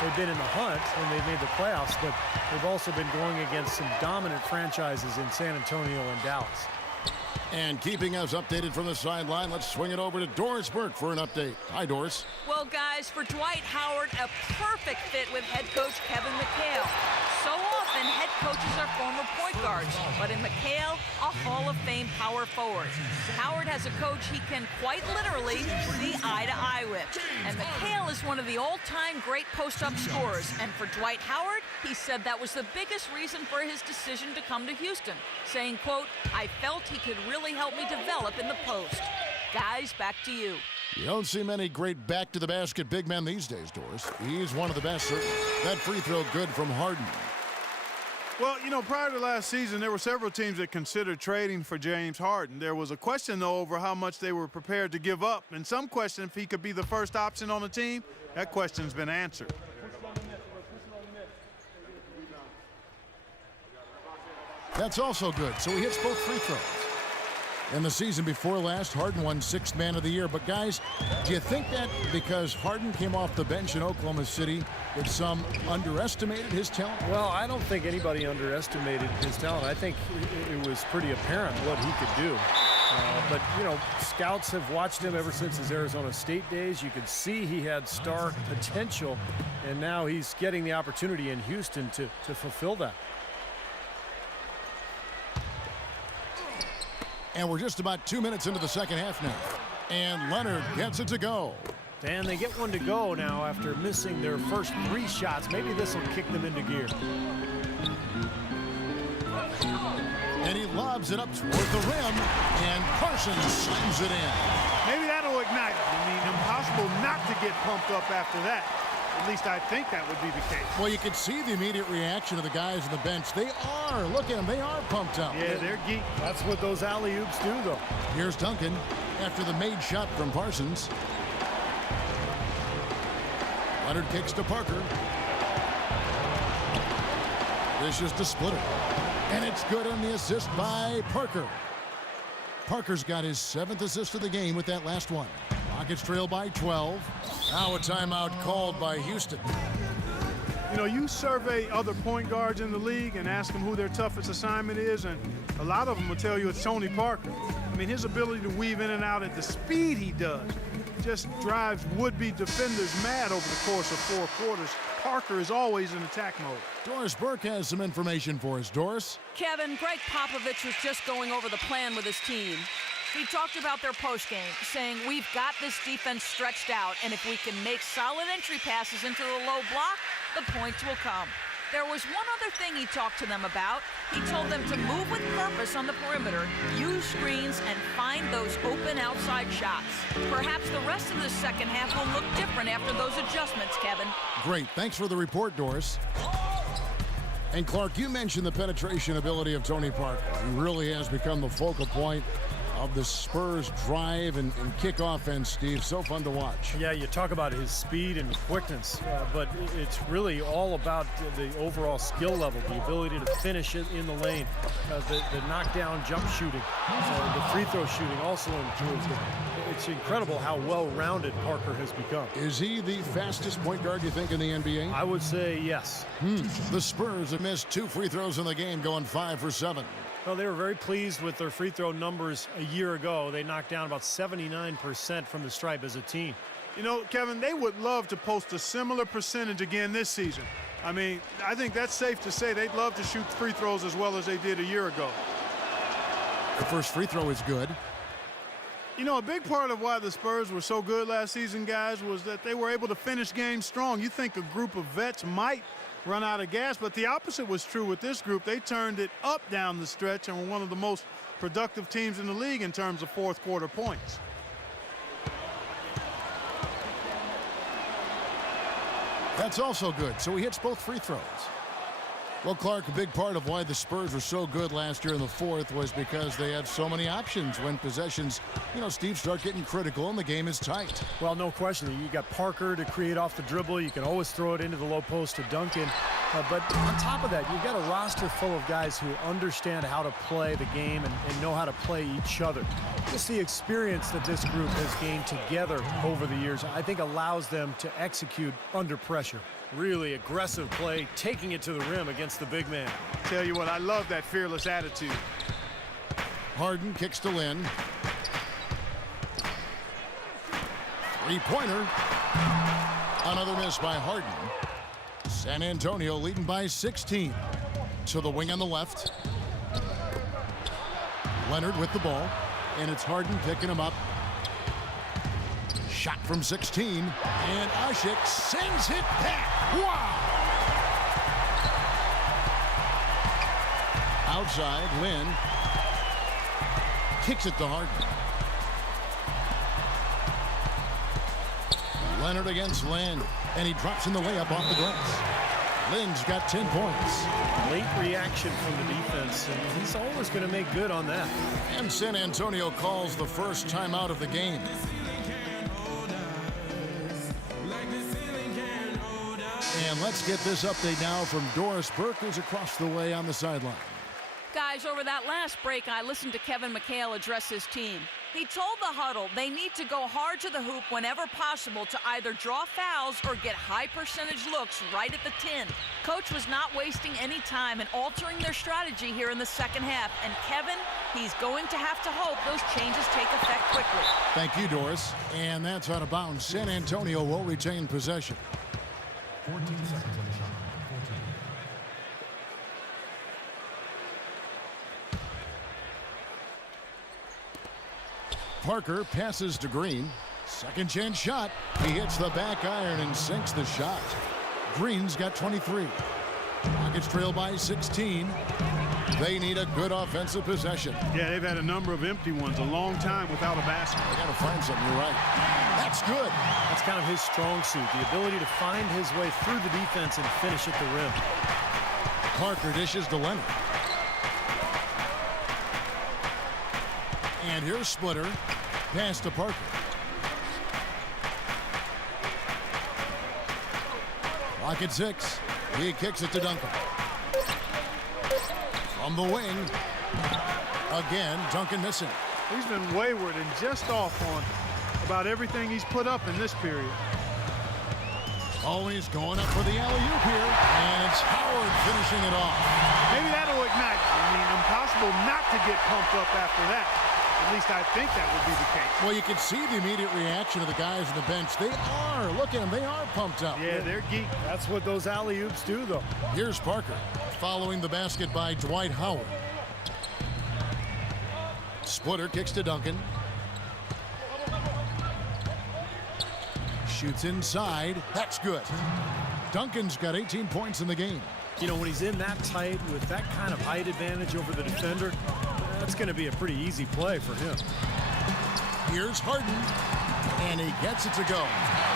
They've been in the hunt, and they've made the playoffs, but they've also been going against some dominant franchises in San Antonio and Dallas. And keeping us updated from the sideline, let's swing it over to Doris Burke for an update. Hi, Doris. Well, guys, for Dwight Howard, a perfect fit with head coach Kevin McHale. So often, head coaches are former point guards, but in McHale, a Hall of Fame power forward. Howard has a coach he can quite literally see eye to eye with. And McHale is one of the all-time great post-up scorers. And for Dwight Howard, he said that was the biggest reason for his decision to come to Houston, saying, quote, "I felt he could really help me develop in the post." Guys, back to you. You don't see many great back-to-the-basket big men these days, Doris. He's one of the best, certainly. That free throw good from Harden. Well, you know, prior to last season, there were several teams that considered trading for James Harden. There was a question, though, over how much they were prepared to give up, and some question if he could be the first option on the team. That question's been answered. That's also good, so he hits both free throws. In the season before last, Harden won 6th Man of the Year. But, guys, do you think that because Harden came off the bench in Oklahoma City that some underestimated his talent? Well, I don't think anybody underestimated his talent. I think it was pretty apparent what he could do. But, you know, scouts have watched him ever since his Arizona State days. You could see he had star potential, and now he's getting the opportunity in Houston to fulfill that. And we're just about 2 minutes into the second half now. And Leonard gets it to go. And they get one to go now after missing their first 3 shots. Maybe this will kick them into gear. And he lobs it up toward the rim, and Parsons slams it in. Maybe that'll ignite. I mean, impossible not to get pumped up after that. At least I think that would be the case. Well, you can see the immediate reaction of the guys on the bench. They are. Look at them. They are pumped up. Yeah, they're geek. That's what those alley-oops do, though. Here's Duncan after the made shot from Parsons. Leonard kicks to Parker. This is the splitter. And it's good on the assist by Parker. Parker's got his 7th assist of the game with that last one. Rockets trail by 12. Now a timeout called by Houston. You know, you survey other point guards in the league and ask them who their toughest assignment is, and a lot of them will tell you it's Tony Parker. I mean, his ability to weave in and out at the speed he does just drives would-be defenders mad over the course of 4 quarters. Parker is always in attack mode. Doris Burke has some information for us. Doris? Kevin, Greg Popovich was just going over the plan with his team. He talked about their postgame, saying, "We've got this defense stretched out, and if we can make solid entry passes into the low block, the points will come." There was one other thing he talked to them about. He told them to move with purpose on the perimeter, use screens, and find those open outside shots. Perhaps the rest of the second half will look different after those adjustments, Kevin. Great. Thanks for the report, Doris. And Clark, you mentioned the penetration ability of Tony Parker. He really has become the focal point of the Spurs drive and kick offense, Steve. So fun to watch. Yeah, you talk about his speed and quickness, but it's really all about the overall skill level, the ability to finish it in the lane, the knockdown jump shooting, the free throw shooting also improves. It's incredible how well-rounded Parker has become. Is he the fastest point guard, you think, in the NBA? I would say yes. The Spurs have missed 2 free throws in the game, going 5 for 7. Well, they were very pleased with their free throw numbers a year ago. They knocked down about 79% from the stripe as a team. You know, Kevin, they would love to post a similar percentage again this season. I mean, I think that's safe to say they'd love to shoot free throws as well as they did a year ago. The first free throw is good. You know, a big part of why the Spurs were so good last season, guys, was that they were able to finish games strong. You think a group of vets might run out of gas, but the opposite was true with this group. They turned it up down the stretch and were one of the most productive teams in the league in terms of fourth quarter points. That's also good. So he hits both free throws. Well, Clark, a big part of why the Spurs were so good last year in the fourth was because they had so many options when possessions, Steve, start getting critical and the game is tight. Well, no question. You got Parker to create off the dribble. You can always throw it into the low post to Duncan. But on top of that, you've got a roster full of guys who understand how to play the game and know how to play each other. Just the experience that this group has gained together over the years, I think allows them to execute under pressure. Really aggressive play, taking it to the rim against the big man. Tell you what, I love that fearless attitude. Harden kicks to Lynn. Three-pointer. Another miss by Harden. San Antonio leading by 16. To the wing on the left. Leonard with the ball. And it's Harden picking him up. Shot from 16. And Ashik sends it back. Wow! Outside, Lynn kicks it to Harden. Leonard against Lynn, and he drops in the layup off the glass. Lynn's got 10 points. Late reaction from the defense, and he's always going to make good on that. And San Antonio calls the first timeout of the game. And let's get this update now from Doris Burke, who's across the way on the sideline. Guys, over that last break, I listened to Kevin McHale address his team. He told the huddle they need to go hard to the hoop whenever possible to either draw fouls or get high percentage looks right at the 10. Coach was not wasting any time in altering their strategy here in the second half. And Kevin, he's going to have to hope those changes take effect quickly. Thank you, Doris. And that's out of bounds. San Antonio will retain possession. 14 seconds on the shot. 14. Parker passes to Green. Second chance shot. He hits the back iron and sinks the shot. Green's got 23. Rockets trail by 16. They need a good offensive possession. Yeah, they've had a number of empty ones, a long time without a basket. They got to find something. You're right. That's good. That's kind of his strong suit, the ability to find his way through the defense and finish at the rim. Parker dishes to Leonard. And here's Splitter. Pass to Parker. Rocket 6. He kicks it to Duncan. From the wing. Again, Duncan missing. He's been wayward and just off on about everything he's put up in this period. Always going up for the alley-oop here. And it's Howard finishing it off. Maybe that'll ignite. I mean, impossible not to get pumped up after that. At least I think that would be the case. Well, you can see the immediate reaction of the guys on the bench. They are. Look at them. They are pumped up. Yeah, they're geeked. That's what those alley-oops do, though. Here's Parker following the basket by Dwight Howard. Splitter kicks to Duncan. Shoots inside. That's good. Duncan's got 18 points in the game. You know, when he's in that tight with that kind of height advantage over the defender, that's going to be a pretty easy play for him. Here's Harden, and he gets it to go.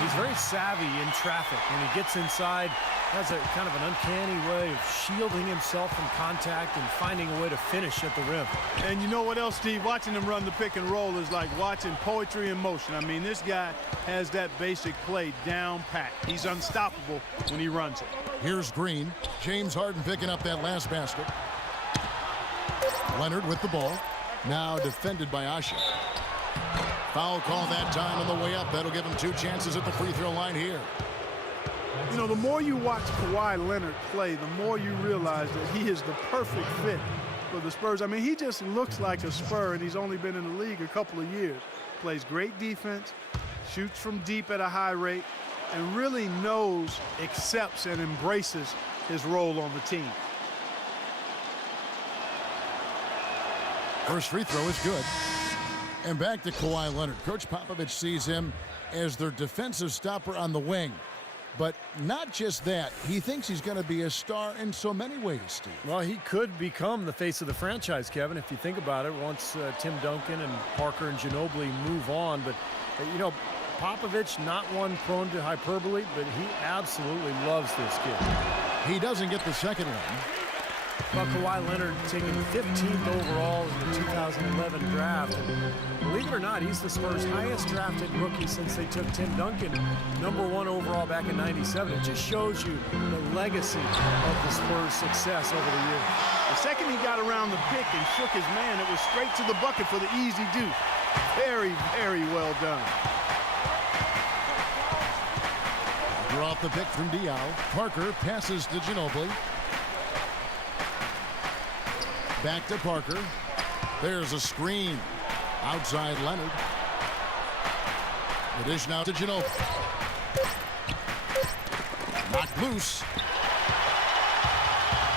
He's very savvy in traffic. When he gets inside, has a kind of an uncanny way of shielding himself from contact and finding a way to finish at the rim. And you know what else, Steve? Watching him run the pick and roll is like watching poetry in motion. I mean, this guy has that basic play down pat. He's unstoppable when he runs it. Here's Green. James Harden picking up that last basket. Leonard with the ball. Now defended by Ashik. Foul call that time on the way up. That'll give him 2 chances at the free throw line here. You know, the more you watch Kawhi Leonard play, the more you realize that he is the perfect fit for the Spurs. I mean, he just looks like a Spur, and he's only been in the league a couple of years. Plays great defense, shoots from deep at a high rate, and really knows, accepts, and embraces his role on the team. First free throw is good. And back to Kawhi Leonard. Coach Popovich sees him as their defensive stopper on the wing. But not just that. He thinks he's going to be a star in so many ways, Steve. Well, he could become the face of the franchise, Kevin, if you think about it, once Tim Duncan and Parker and Ginobili move on. But, you know, Popovich, not one prone to hyperbole, but he absolutely loves this kid. He doesn't get the second one. Well, Kawhi Leonard taken 15th overall in the 2011 draft. And believe it or not, he's the Spurs' highest drafted rookie since they took Tim Duncan, #1 overall back in '97. It just shows you the legacy of the Spurs' success over the years. The second he got around the pick and shook his man, it was straight to the bucket for the easy deuce. Very, very well done. Draw off the pick from Diaw. Parker passes to Ginobili. Back to Parker. There's a screen. Outside Leonard. The dish now to Ginobili. Knocked loose.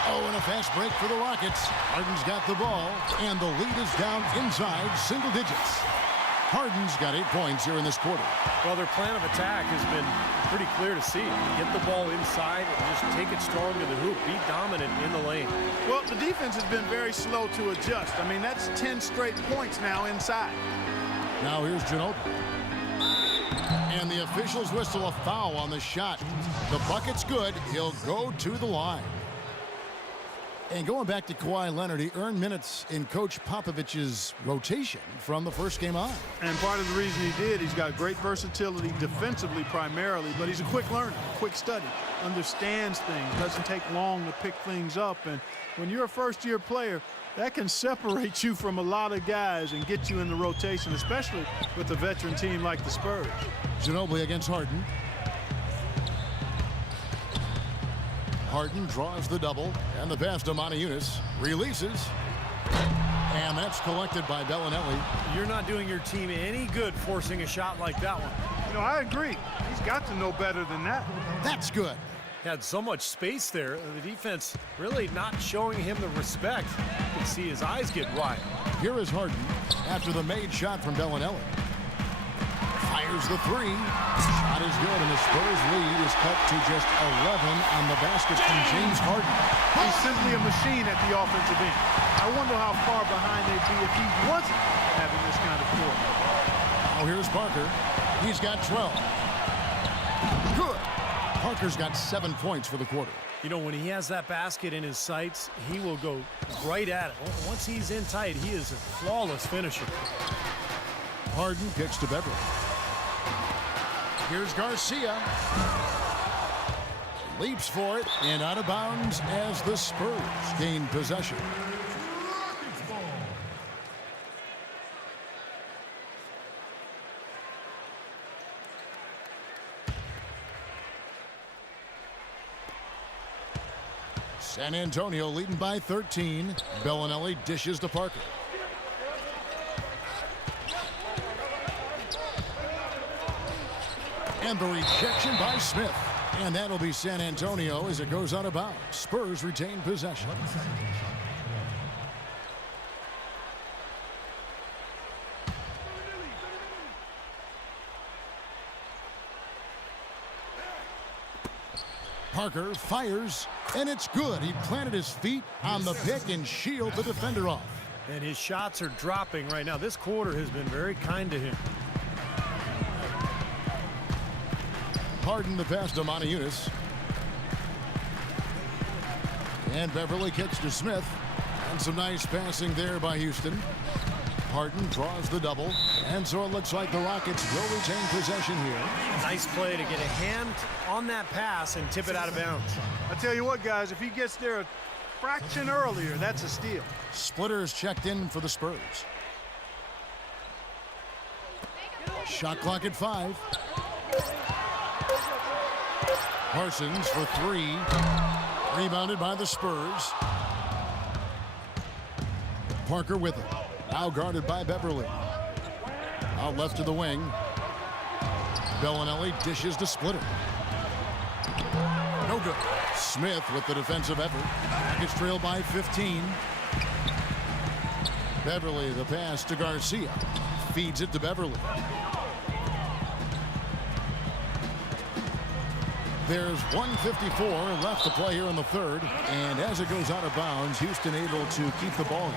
Oh, and a fast break for the Rockets. Harden's got the ball, and the lead is down inside single digits. Harden's got 8 points here in this quarter. Well, their plan of attack has been pretty clear to see. Get the ball inside and just take it strong to the hoop. Be dominant in the lane. Well, the defense has been very slow to adjust. I mean, that's 10 straight points now inside. Now here's Ginobili. And the officials whistle a foul on the shot. The bucket's good. He'll go to the line. And going back to Kawhi Leonard, he earned minutes in Coach Popovich's rotation from the first game on. And part of the reason he did, he's got great versatility defensively primarily, but he's a quick learner, quick study, understands things, doesn't take long to pick things up. And when you're a first-year player, that can separate you from a lot of guys and get you in the rotation, especially with a veteran team like the Spurs. Ginobili against Harden. Harden draws the double, and the pass to Montejunas. Releases. And that's collected by Bellinelli. You're not doing your team any good forcing a shot like that one. You know, I agree. He's got to know better than that. That's good. Had so much space there. The defense really not showing him the respect. You can see his eyes get wide. Here is Harden after the made shot from Bellinelli. Fires the three. Shot is good, and the Spurs lead is cut to just 11 on the basket from James Harden. He's simply a machine at the offensive end. I wonder how far behind they'd be if he wasn't having this kind of score. Now here's Parker. He's got 12. Good. Parker's got 7 points for the quarter. You know, when he has that basket in his sights, he will go right at it. Once he's in tight, he is a flawless finisher. Harden kicks to Beverly. Here's Garcia. Leaps for it and out of bounds as the Spurs gain possession. San Antonio leading by 13. Bellinelli dishes to Parker. And the rejection by Smith. And that'll be San Antonio as it goes out of bounds. Spurs retain possession. Parker fires, and it's good. He planted his feet on the pick and shielded the defender off. And his shots are dropping right now. This quarter has been very kind to him. Harden the pass to Montejunas. And Beverly kicks to Smith. And some nice passing there by Houston. Harden draws the double. And so it looks like the Rockets will retain possession here. Nice play to get a hand on that pass and tip it out of bounds. I tell you what, guys, if he gets there a fraction earlier, that's a steal. Splitters checked in for the Spurs. Shot clock at 5. Parsons for 3. Rebounded by the Spurs. Parker with it. Now guarded by Beverly. Out left to the wing. Bellinelli dishes to Splitter. No good. Smith with the defensive effort. Rockets trail by 15. Beverly the pass to Garcia. Feeds it to Beverly. There's 1:54 left to play here in the third. And as it goes out of bounds, Houston able to keep the ball.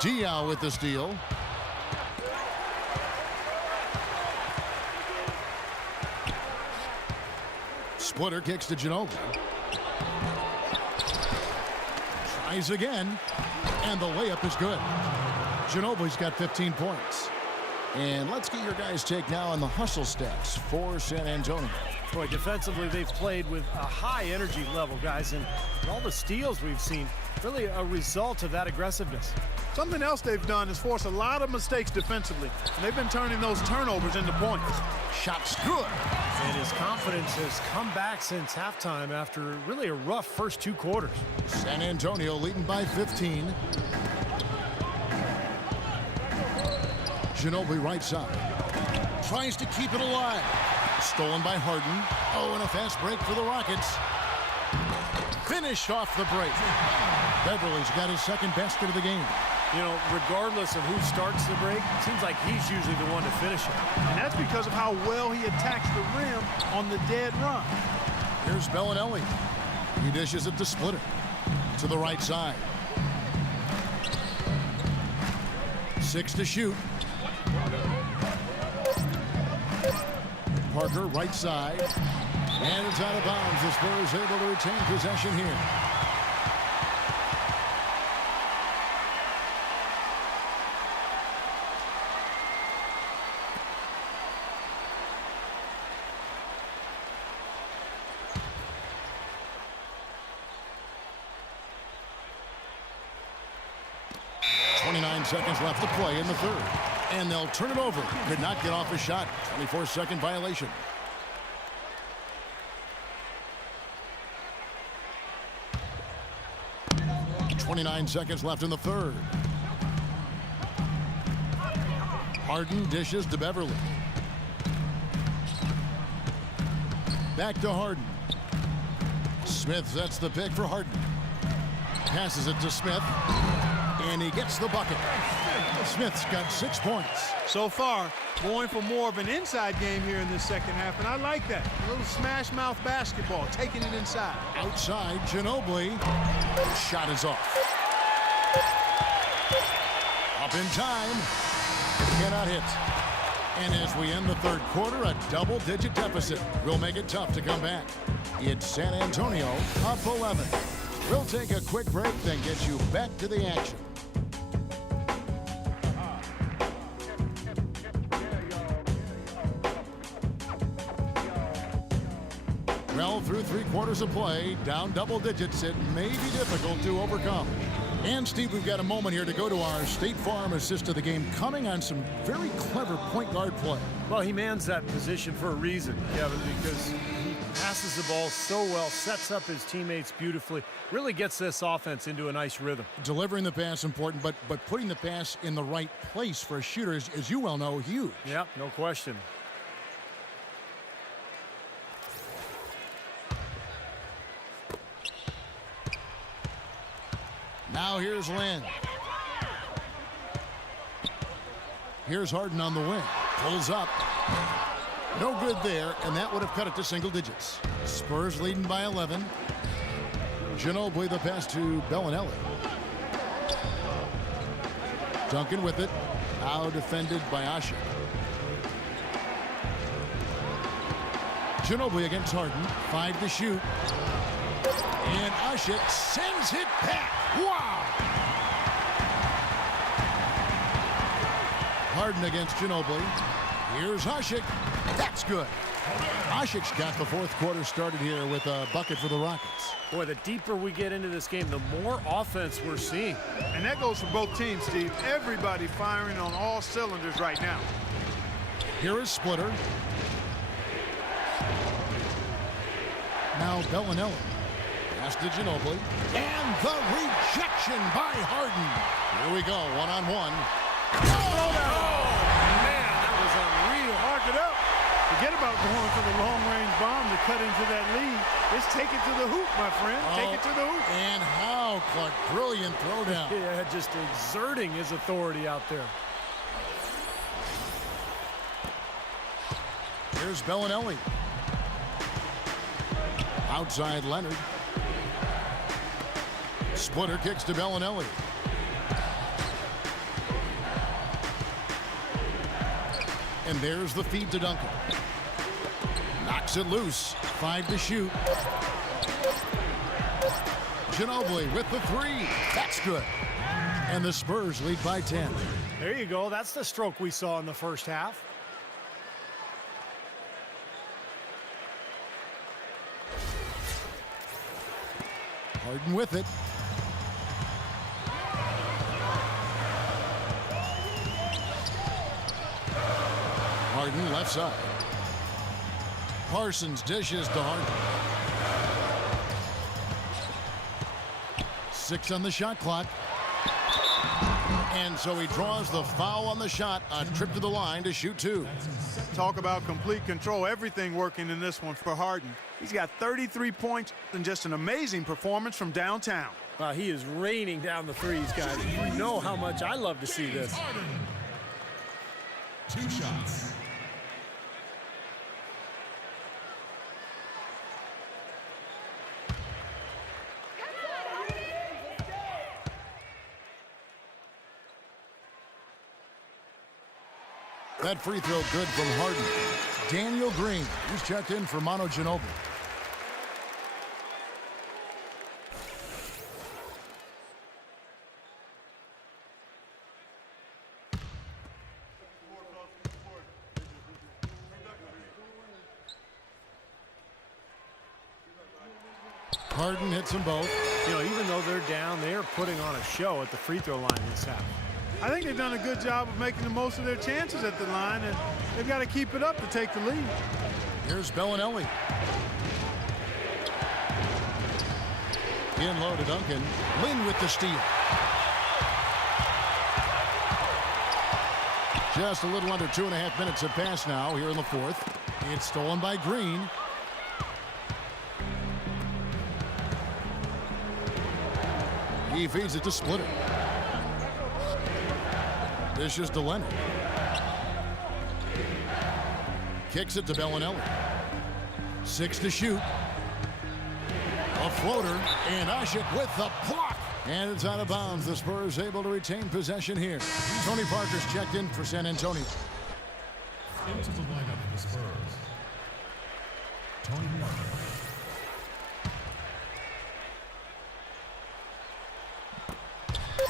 Diaw with the steal. Splitter kicks to Ginobili. Tries again. And the layup is good. Ginobili's got 15 points. And let's get your guys' take now on the hustle stats for San Antonio. Boy, defensively, they've played with a high energy level, guys. And all the steals we've seen, really a result of that aggressiveness. Something else they've done is force a lot of mistakes defensively, and they've been turning those turnovers into points. Shot's good. And his confidence has come back since halftime after really a rough first 2 quarters. San Antonio leading by 15. Ginobili right side. Tries to keep it alive. Stolen by Harden. Oh, and a fast break for the Rockets. Finished off the break. Beverly's got his second basket of the game. You know, regardless of who starts the break, it seems like he's usually the one to finish it. And that's because of how well he attacks the rim on the dead run. Here's Bellinelli. He dishes it to Splitter. To the right side. 6 to shoot. Parker right side. And it's out of bounds. The Spurs able to retain possession here. Seconds left to play in the third. And they'll turn it over. Could not get off a shot. 24-second violation. .29 seconds left in the third. Harden dishes to Beverly. Back to Harden. Smith sets the pick for Harden. Passes it to Smith. And he gets the bucket. Smith's got 6 points. So far, going for more of an inside game here in this second half, and I like that. A little smash mouth basketball, taking it inside. Outside, Ginobili. Shot is off. Up in time. Cannot hit. And as we end the third quarter, a double-digit deficit will make it tough to come back. It's San Antonio up 11. We'll take a quick break, then get you back to the action. Well, through 3 quarters of play, down double digits, it may be difficult to overcome. And, Steve, we've got a moment here to go to our State Farm assist of the game, coming on some very clever point guard play. Well, he mans that position for a reason, Kevin, because he passes the ball so well, sets up his teammates beautifully, really gets this offense into a nice rhythm. Delivering the pass important, but putting the pass in the right place for a shooter is, as you well know, huge. Yep, no question. Now here's Lynn. Here's Harden on the wing. Pulls up. No good there, and that would have cut it to single digits. Spurs leading by 11. Ginobili the pass to Bellinelli. Duncan with it. Now defended by Asha. Ginobili against Harden. 5 to shoot. And Asha sends it back. Wow! Harden against Ginobili. Here's Asha. That's good. Ashik's got the fourth quarter started here with a bucket for the Rockets. Boy, the deeper we get into this game, the more offense we're seeing. And that goes for both teams, Steve. Everybody firing on all cylinders right now. Here is Splitter. Now Bellinelli. Pass to Ginobili. And the rejection by Harden. Here we go, one-on-one. Oh, man, that was unreal. Mark it up. Forget about going for the long-range bomb to cut into that lead. Just take it to the hoop, my friend. Take it to the hoop. And how, Clark, brilliant throwdown. Yeah, just exerting his authority out there. Here's Bellinelli. Outside Leonard. Splitter kicks to Bellinelli. And there's the feed to Duncan. Knocks it loose. 5 to shoot. Ginobili with the 3. That's good. And the Spurs lead by 10. There you go. That's the stroke we saw in the first half. Harden with it. Harden, left side. Parsons dishes to Harden. 6 on the shot clock. And so he draws the foul on the shot. A trip to the line to shoot 2. Talk about complete control. Everything working in this one for Harden. He's got 33 points and just an amazing performance from downtown. He is raining down the threes, guys. You know how much I love to see this. 2 shots. That free throw good from Harden. Daniel Green, he's checked in for Manu Ginobili. Harden hits them both. You know, even though they're down, they are putting on a show at the free throw line this half. I think they've done a good job of making the most of their chances at the line, and they've got to keep it up to take the lead. Here's Bellinelli. In low to Duncan. Lin with the steal. Just a little under 2.5 minutes have passed now here in the fourth. It's stolen by Green. He feeds it to Splitter. This is to Leonard. Kicks it to Bellinelli. 6 to shoot. A floater, and Ashik with the block. And it's out of bounds. The Spurs able to retain possession here. Tony Parker's checked in for San Antonio. Into the lineup of the Spurs. Tony Parker.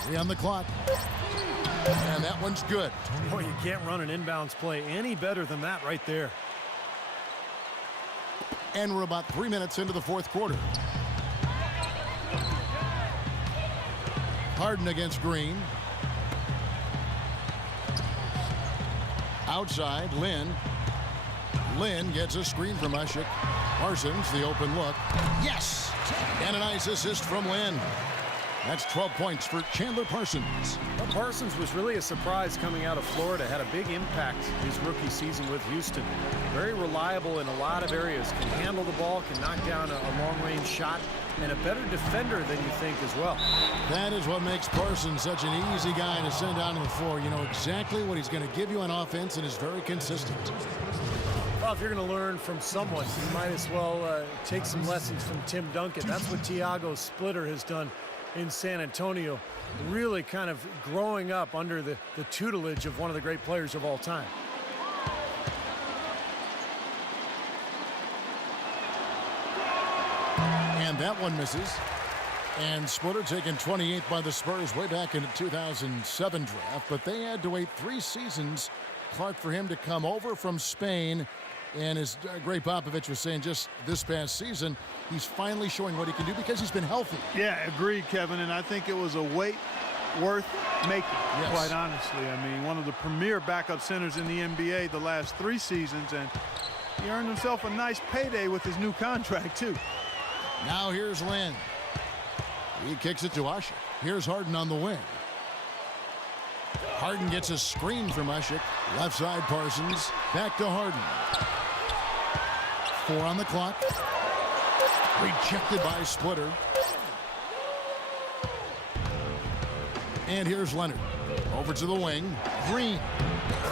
Three on the clock. And that one's good. Boy, you can't run an inbounds play any better than that right there. And we're about 3 minutes into the fourth quarter. Harden against Green. Outside, Lin. Lin gets a screen from Ashik. Parsons, the open look. Yes! And a nice assist from Lin. That's 12 points for Chandler Parsons. Well, Parsons was really a surprise coming out of Florida. Had a big impact his rookie season with Houston. Very reliable in a lot of areas. Can handle the ball, can knock down a long-range shot, and a better defender than you think as well. That is what makes Parsons such an easy guy to send down to the floor. You know exactly what he's going to give you on offense and is very consistent. Well, if you're going to learn from someone, you might as well take some lessons from Tim Duncan. That's what Thiago Splitter has done in San Antonio, really kind of growing up under the tutelage of one of the great players of all time. And that one misses. And Splitter taken 28th by the Spurs way back in the 2007 draft, but they had to wait 3 seasons, Clark, for him to come over from Spain. And as Greg Popovich was saying just this past season, he's finally showing what he can do because he's been healthy. Yeah, agreed, Kevin. And I think it was a wait worth making, yes, quite honestly. I mean, one of the premier backup centers in the NBA the last 3 seasons, and he earned himself a nice payday with his new contract, too. Now here's Lin. He kicks it to Ashik. Here's Harden on the wing. Harden gets a screen from Ashik. Left side, Parsons. Back to Harden. 4 on the clock. Rejected by Splitter. And here's Leonard. Over to the wing. Green.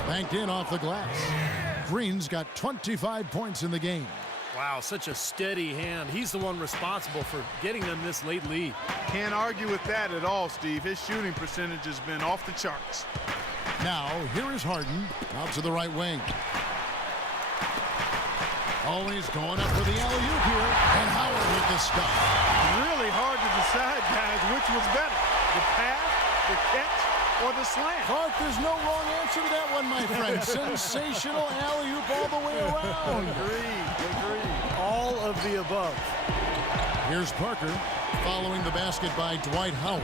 Banked in off the glass. Green's got 25 points in the game. Wow, such a steady hand. He's the one responsible for getting them this late lead. Can't argue with that at all, Steve. His shooting percentage has been off the charts. Now, here is Harden out to the right wing. Always going up for the alley-oop here. And Howard with the stuff. Really hard to decide, guys, which was better. The pass, the catch, or the slam. Clark, there's no wrong answer to that one, my friend. Sensational alley-oop all the way around. Agreed. All of the above. Here's Parker following the basket by Dwight Howard.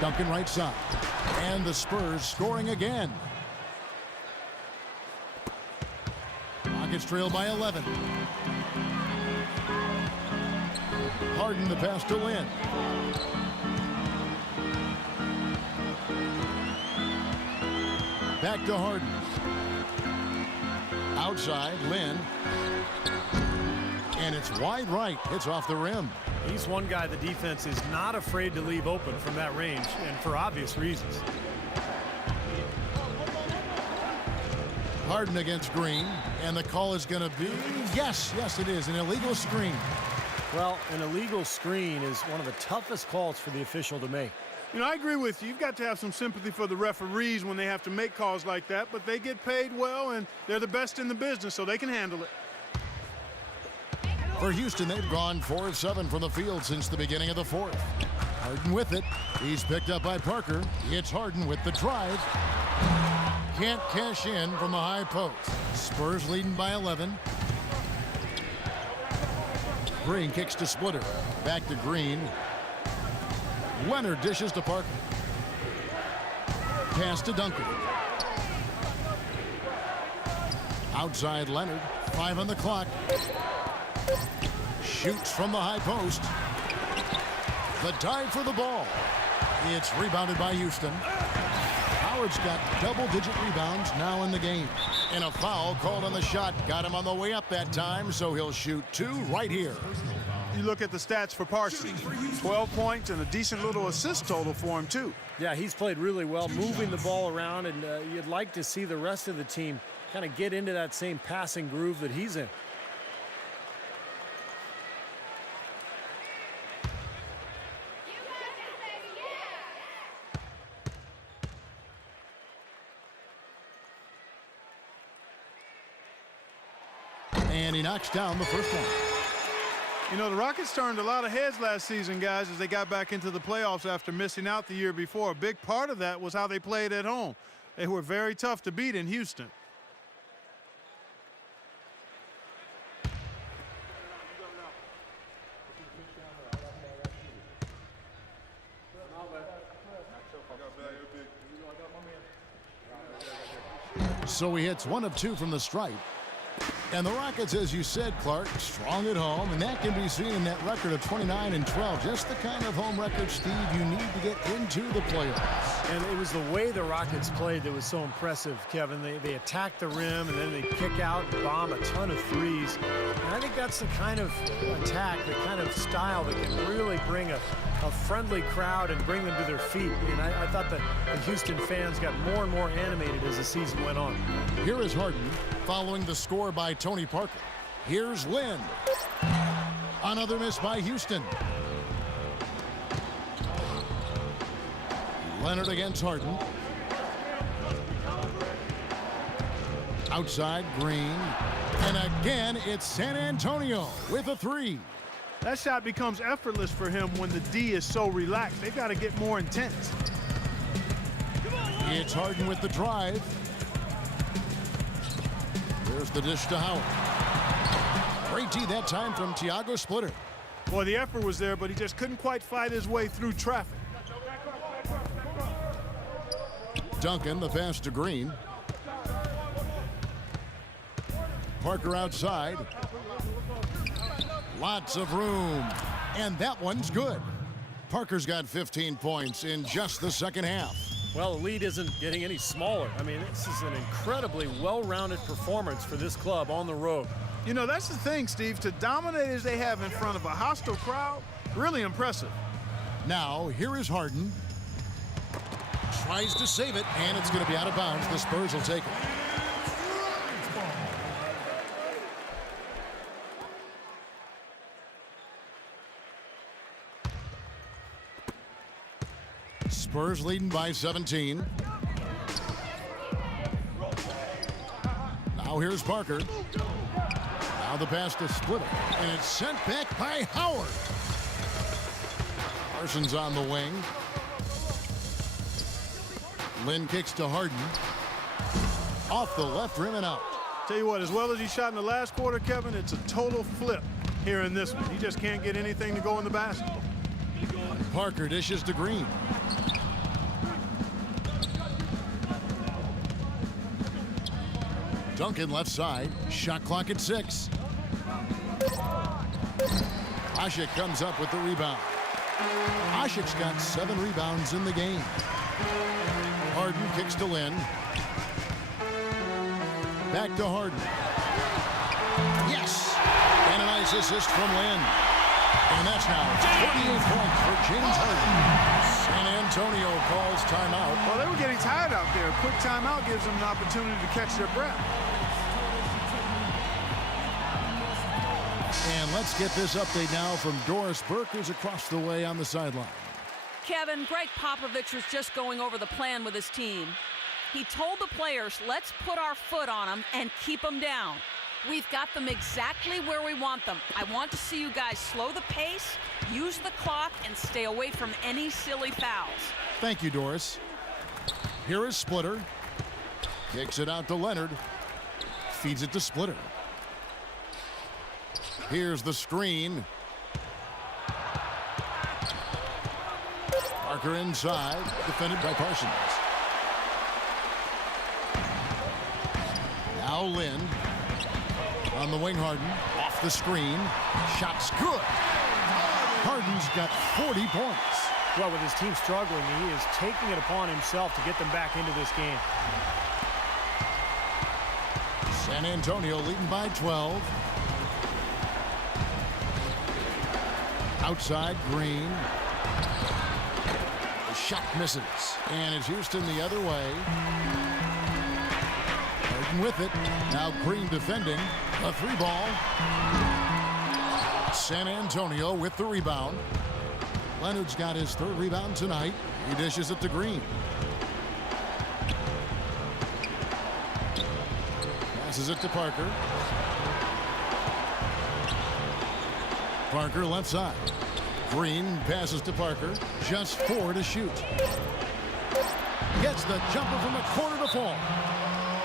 Duncan right side. And the Spurs scoring again. Rockets trail by 11. Harden the pass to Lin. Back to Harden. Outside, Lin. And it's wide right. Hits off the rim. He's one guy the defense is not afraid to leave open from that range, and for obvious reasons. Harden against Green, and the call is going to be, yes, it is, an illegal screen. Well, an illegal screen is one of the toughest calls for the official to make. You know, I agree with you. You've got to have some sympathy for the referees when they have to make calls like that, but they get paid well, and they're the best in the business, so they can handle it. For Houston, they've gone 4 of 7 from the field since the beginning of the fourth. Harden with it. He's picked up by Parker. It's Harden with the drive. Can't cash in from the high post. Spurs leading by 11. Green kicks to Splitter. Back to Green. Leonard dishes to Parker. Pass to Duncan. Outside Leonard. 5 on the clock. Shoots from the high post. The dive for the ball. It's rebounded by Houston. Howard's got double-digit rebounds now in the game. And a foul called on the shot. Got him on the way up that time, so he'll shoot 2 right here. You look at the stats for Parsons. 12 points and a decent little assist total for him, too. Yeah, he's played really well, moving the ball around, and you'd like to see the rest of the team kind of get into that same passing groove that he's in. And he knocks down the first one. You know, the Rockets turned a lot of heads last season, guys, as they got back into the playoffs after missing out the year before. A big part of that was how they played at home. They were very tough to beat in Houston. So he hits 1 of 2 from the stripe. And the Rockets, as you said, Clark, strong at home, and that can be seen in that record of 29-12. Just the kind of home record, Steve, you need to get into the playoffs. And it was the way the Rockets played that was so impressive, Kevin. They attack the rim, and then they kick out and bomb a ton of threes. And I think that's the kind of attack, the kind of style that can really bring a friendly crowd and bring them to their feet. And I thought that the Houston fans got more and more animated as the season went on. Here is Harden following the score by Tony Parker. Here's Lin. Another miss by Houston. Leonard against Harden. Outside, Green. And again, it's San Antonio with a 3. That shot becomes effortless for him when the D is so relaxed. They've got to get more intense. It's Harden with the drive. There's the dish to Howard. Great D that time from Thiago Splitter. Boy, the effort was there, but he just couldn't quite fight his way through traffic. Duncan, the pass to Green. Parker outside. Lots of room. And that one's good. Parker's got 15 points in just the second half. Well, the lead isn't getting any smaller. I mean, this is an incredibly well-rounded performance for this club on the road. You know, that's the thing, Steve. To dominate as they have in front of a hostile crowd, really impressive. Now, here is Harden. Tries to save it, and it's going to be out of bounds. The Spurs will take it. Spurs leading by 17. Now here's Parker. Now the pass to Splitter, and it's sent back by Howard. Parsons on the wing. Lin kicks to Harden. Off the left rim and out. Tell you what, as well as he shot in the last quarter, Kevin, it's a total flip here in this one. He just can't get anything to go in the basket. Parker dishes to Green. Duncan left side. Shot clock at 6. Asik comes up with the rebound. Asik's got 7 rebounds in the game. Harden kicks to Lin. Back to Harden. Yes! And a nice assist from Lin. And that's now 48 points for James Harden. San Antonio calls timeout. Well, they were getting tired out there. A quick timeout gives them an opportunity to catch their breath. And let's get this update now from Doris Burke, who's across the way on the sideline. Kevin, Greg Popovich was just going over the plan with his team. He told the players, let's put our foot on them and keep them down. We've got them exactly where we want them. I want to see you guys slow the pace, use the clock, and stay away from any silly fouls. Thank you, Doris. Here is Splitter. Kicks it out to Leonard. Feeds it to Splitter. Here's the screen. Parker inside, defended by Parsons. Now Lin. On the wing, Harden. Off the screen. Shot's good. Harden's got 40 points. Well, with his team struggling, he is taking it upon himself to get them back into this game. San Antonio leading by 12. Outside, Green. The shot misses. And it's Houston the other way. Harden with it. Now Green defending. A 3-ball. San Antonio with the rebound. Leonard's got his 3rd rebound tonight. He dishes it to Green. Passes it to Parker. Parker left side. Green passes to Parker. Just 4 to shoot. Gets the jumper from a quarter to fall.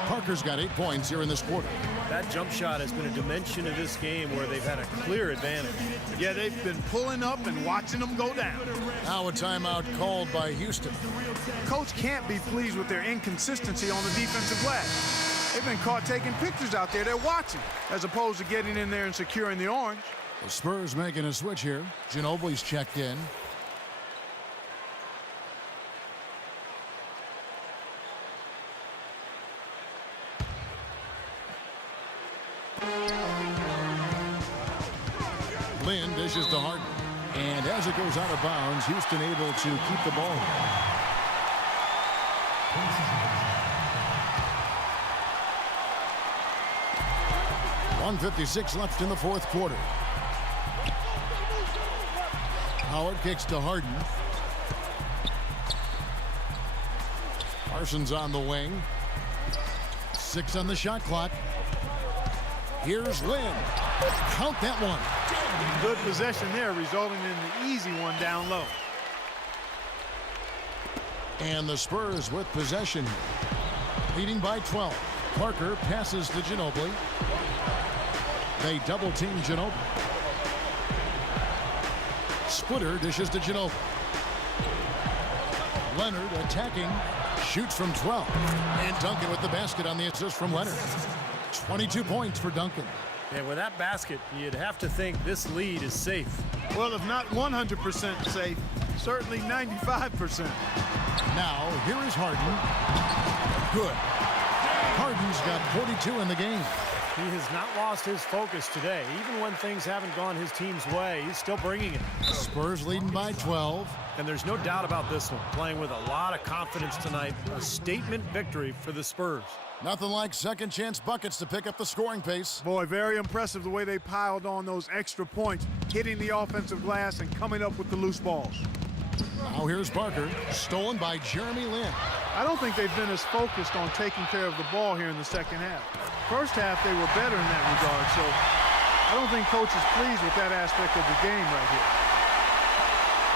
Parker's got 8 points here in this quarter. That jump shot has been a dimension of this game where they've had a clear advantage. Yeah, they've been pulling up and watching them go down. Now a timeout called by Houston. Coach can't be pleased with their inconsistency on the defensive glass. They've been caught taking pictures out there. They're watching, as opposed to getting in there and securing the orange. The Spurs making a switch here. Ginobili's checked in. Lin dishes to Harden. And as it goes out of bounds, Houston able to keep the ball. 1:56 left in the 4th quarter. Howard kicks to Harden. Parsons on the wing. 6 on the shot clock. Here's Lin. Count that one. Good possession there, resulting in the easy one down low. And the Spurs with possession. Leading by 12. Parker passes to Ginobili. They double team Ginobili. Splitter dishes to Ginobili. Leonard attacking. Shoots from 12. And Duncan with the basket on the assist from Leonard. 22 points for Duncan. And with that basket, you'd have to think this lead is safe. Well, if not 100% safe, certainly 95%. Now, here is Harden. Good. Harden's got 42 in the game. He has not lost his focus today. Even when things haven't gone his team's way, he's still bringing it. Spurs leading by 12. And there's no doubt about this one. Playing with a lot of confidence tonight. A statement victory for the Spurs. Nothing like second chance buckets to pick up the scoring pace. Boy, very impressive the way they piled on those extra points, hitting the offensive glass and coming up with the loose balls. Now here's Parker, stolen by Jeremy Lin. I don't think they've been as focused on taking care of the ball here in the second half. First half, they were better in that regard, so I don't think Coach is pleased with that aspect of the game right here.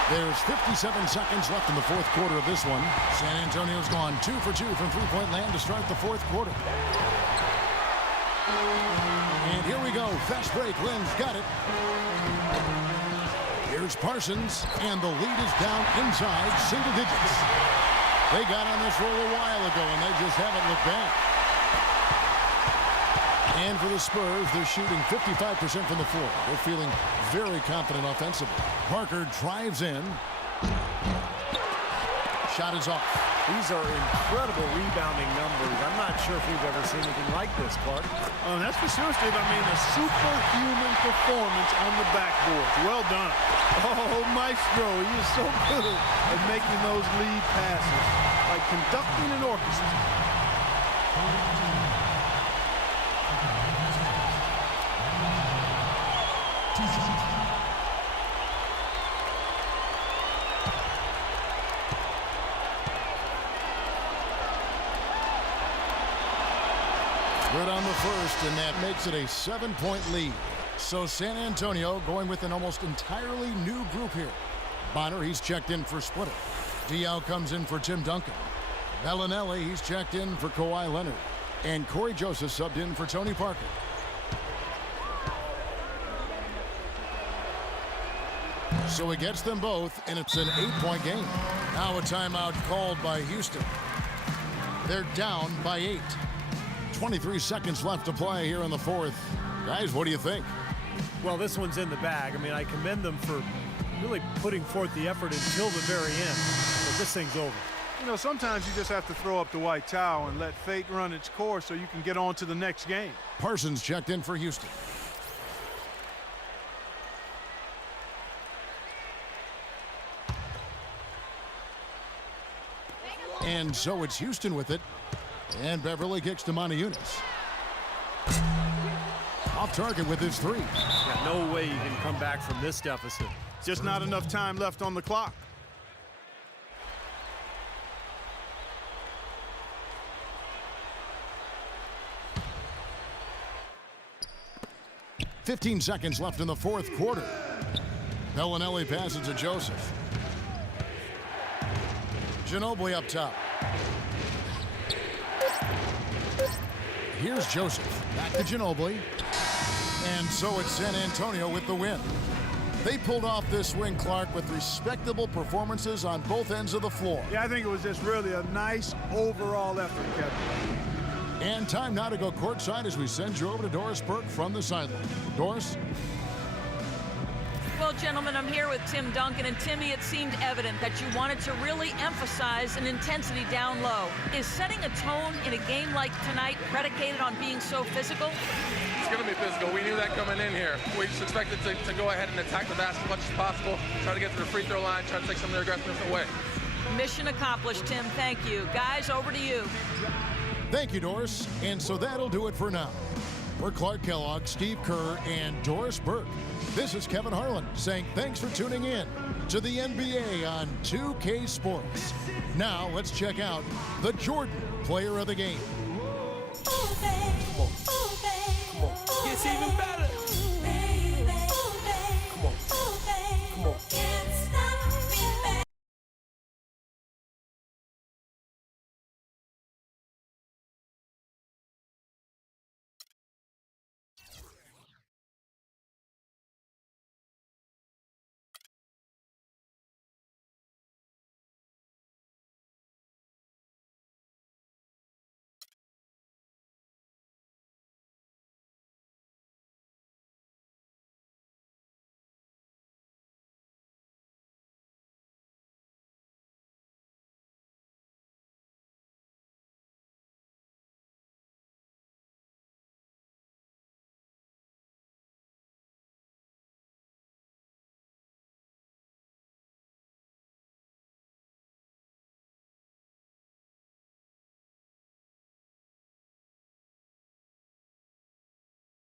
There's 57 seconds left in the 4th quarter of this one. San Antonio's gone 2 for 2 from three-point land to start the 4th quarter. And here we go. Fast break. Lin's got it. Here's Parsons, and the lead is down inside single digits. They got on this roll a while ago, and they just haven't looked back. And for the Spurs, they're shooting 55% from the floor. They're feeling very confident offensively. Parker drives in. Shot is off. These are incredible rebounding numbers. I'm not sure if we've ever seen anything like this, Clark. That's for sure, Steve. I mean, a superhuman performance on the backboard. Well done. Oh, Maestro, he is so good at making those lead passes, like conducting an orchestra. Good on the first, and that makes it a 7-point lead. So San Antonio going with an almost entirely new group here. Bonner, he's checked in for Splitter. Diaw comes in for Tim Duncan. Bellinelli, he's checked in for Kawhi Leonard. And Corey Joseph subbed in for Tony Parker. So he gets them both, and it's an 8-point game. Now a timeout called by Houston. They're down by 8. 23 seconds left to play here in the fourth. Guys, what do you think? Well, this one's in the bag. I mean, I commend them for really putting forth the effort until the very end. But this thing's over. You know, sometimes you just have to throw up the white towel and let fate run its course so you can get on to the next game. Parsons checked in for Houston. And so it's Houston with it. And Beverly kicks to Moniunas. Off target with his three. Yeah, no way you can come back from this deficit. Just not enough time left on the clock. .15 seconds left in the fourth quarter. Bellinelli passes to Joseph. Ginobili up top. Here's Joseph. Back to Ginobili. And so it's San Antonio with the win. They pulled off this win, Clark, with respectable performances on both ends of the floor. Yeah, I think it was just really a nice overall effort, Kevin. And time now to go courtside as we send you over to Doris Burke from the sideline. Doris? Well, gentlemen, I'm here with Tim Duncan, and Timmy, it seemed evident that you wanted to really emphasize an intensity down low. Is setting a tone in a game like tonight predicated on being so physical? It's going to be physical. We knew that coming in here. We just expected to go ahead and attack the basket as much as possible, try to get to the free throw line, try to take some of their aggressiveness away. Mission accomplished, Tim. Thank you. Guys, over to you. Thank you, Doris. And so that'll do it for now. For Clark Kellogg, Steve Kerr, and Doris Burke, this is Kevin Harlan saying thanks for tuning in to the NBA on 2K Sports. Now let's check out the Jordan Player of the Game. Oh, baby.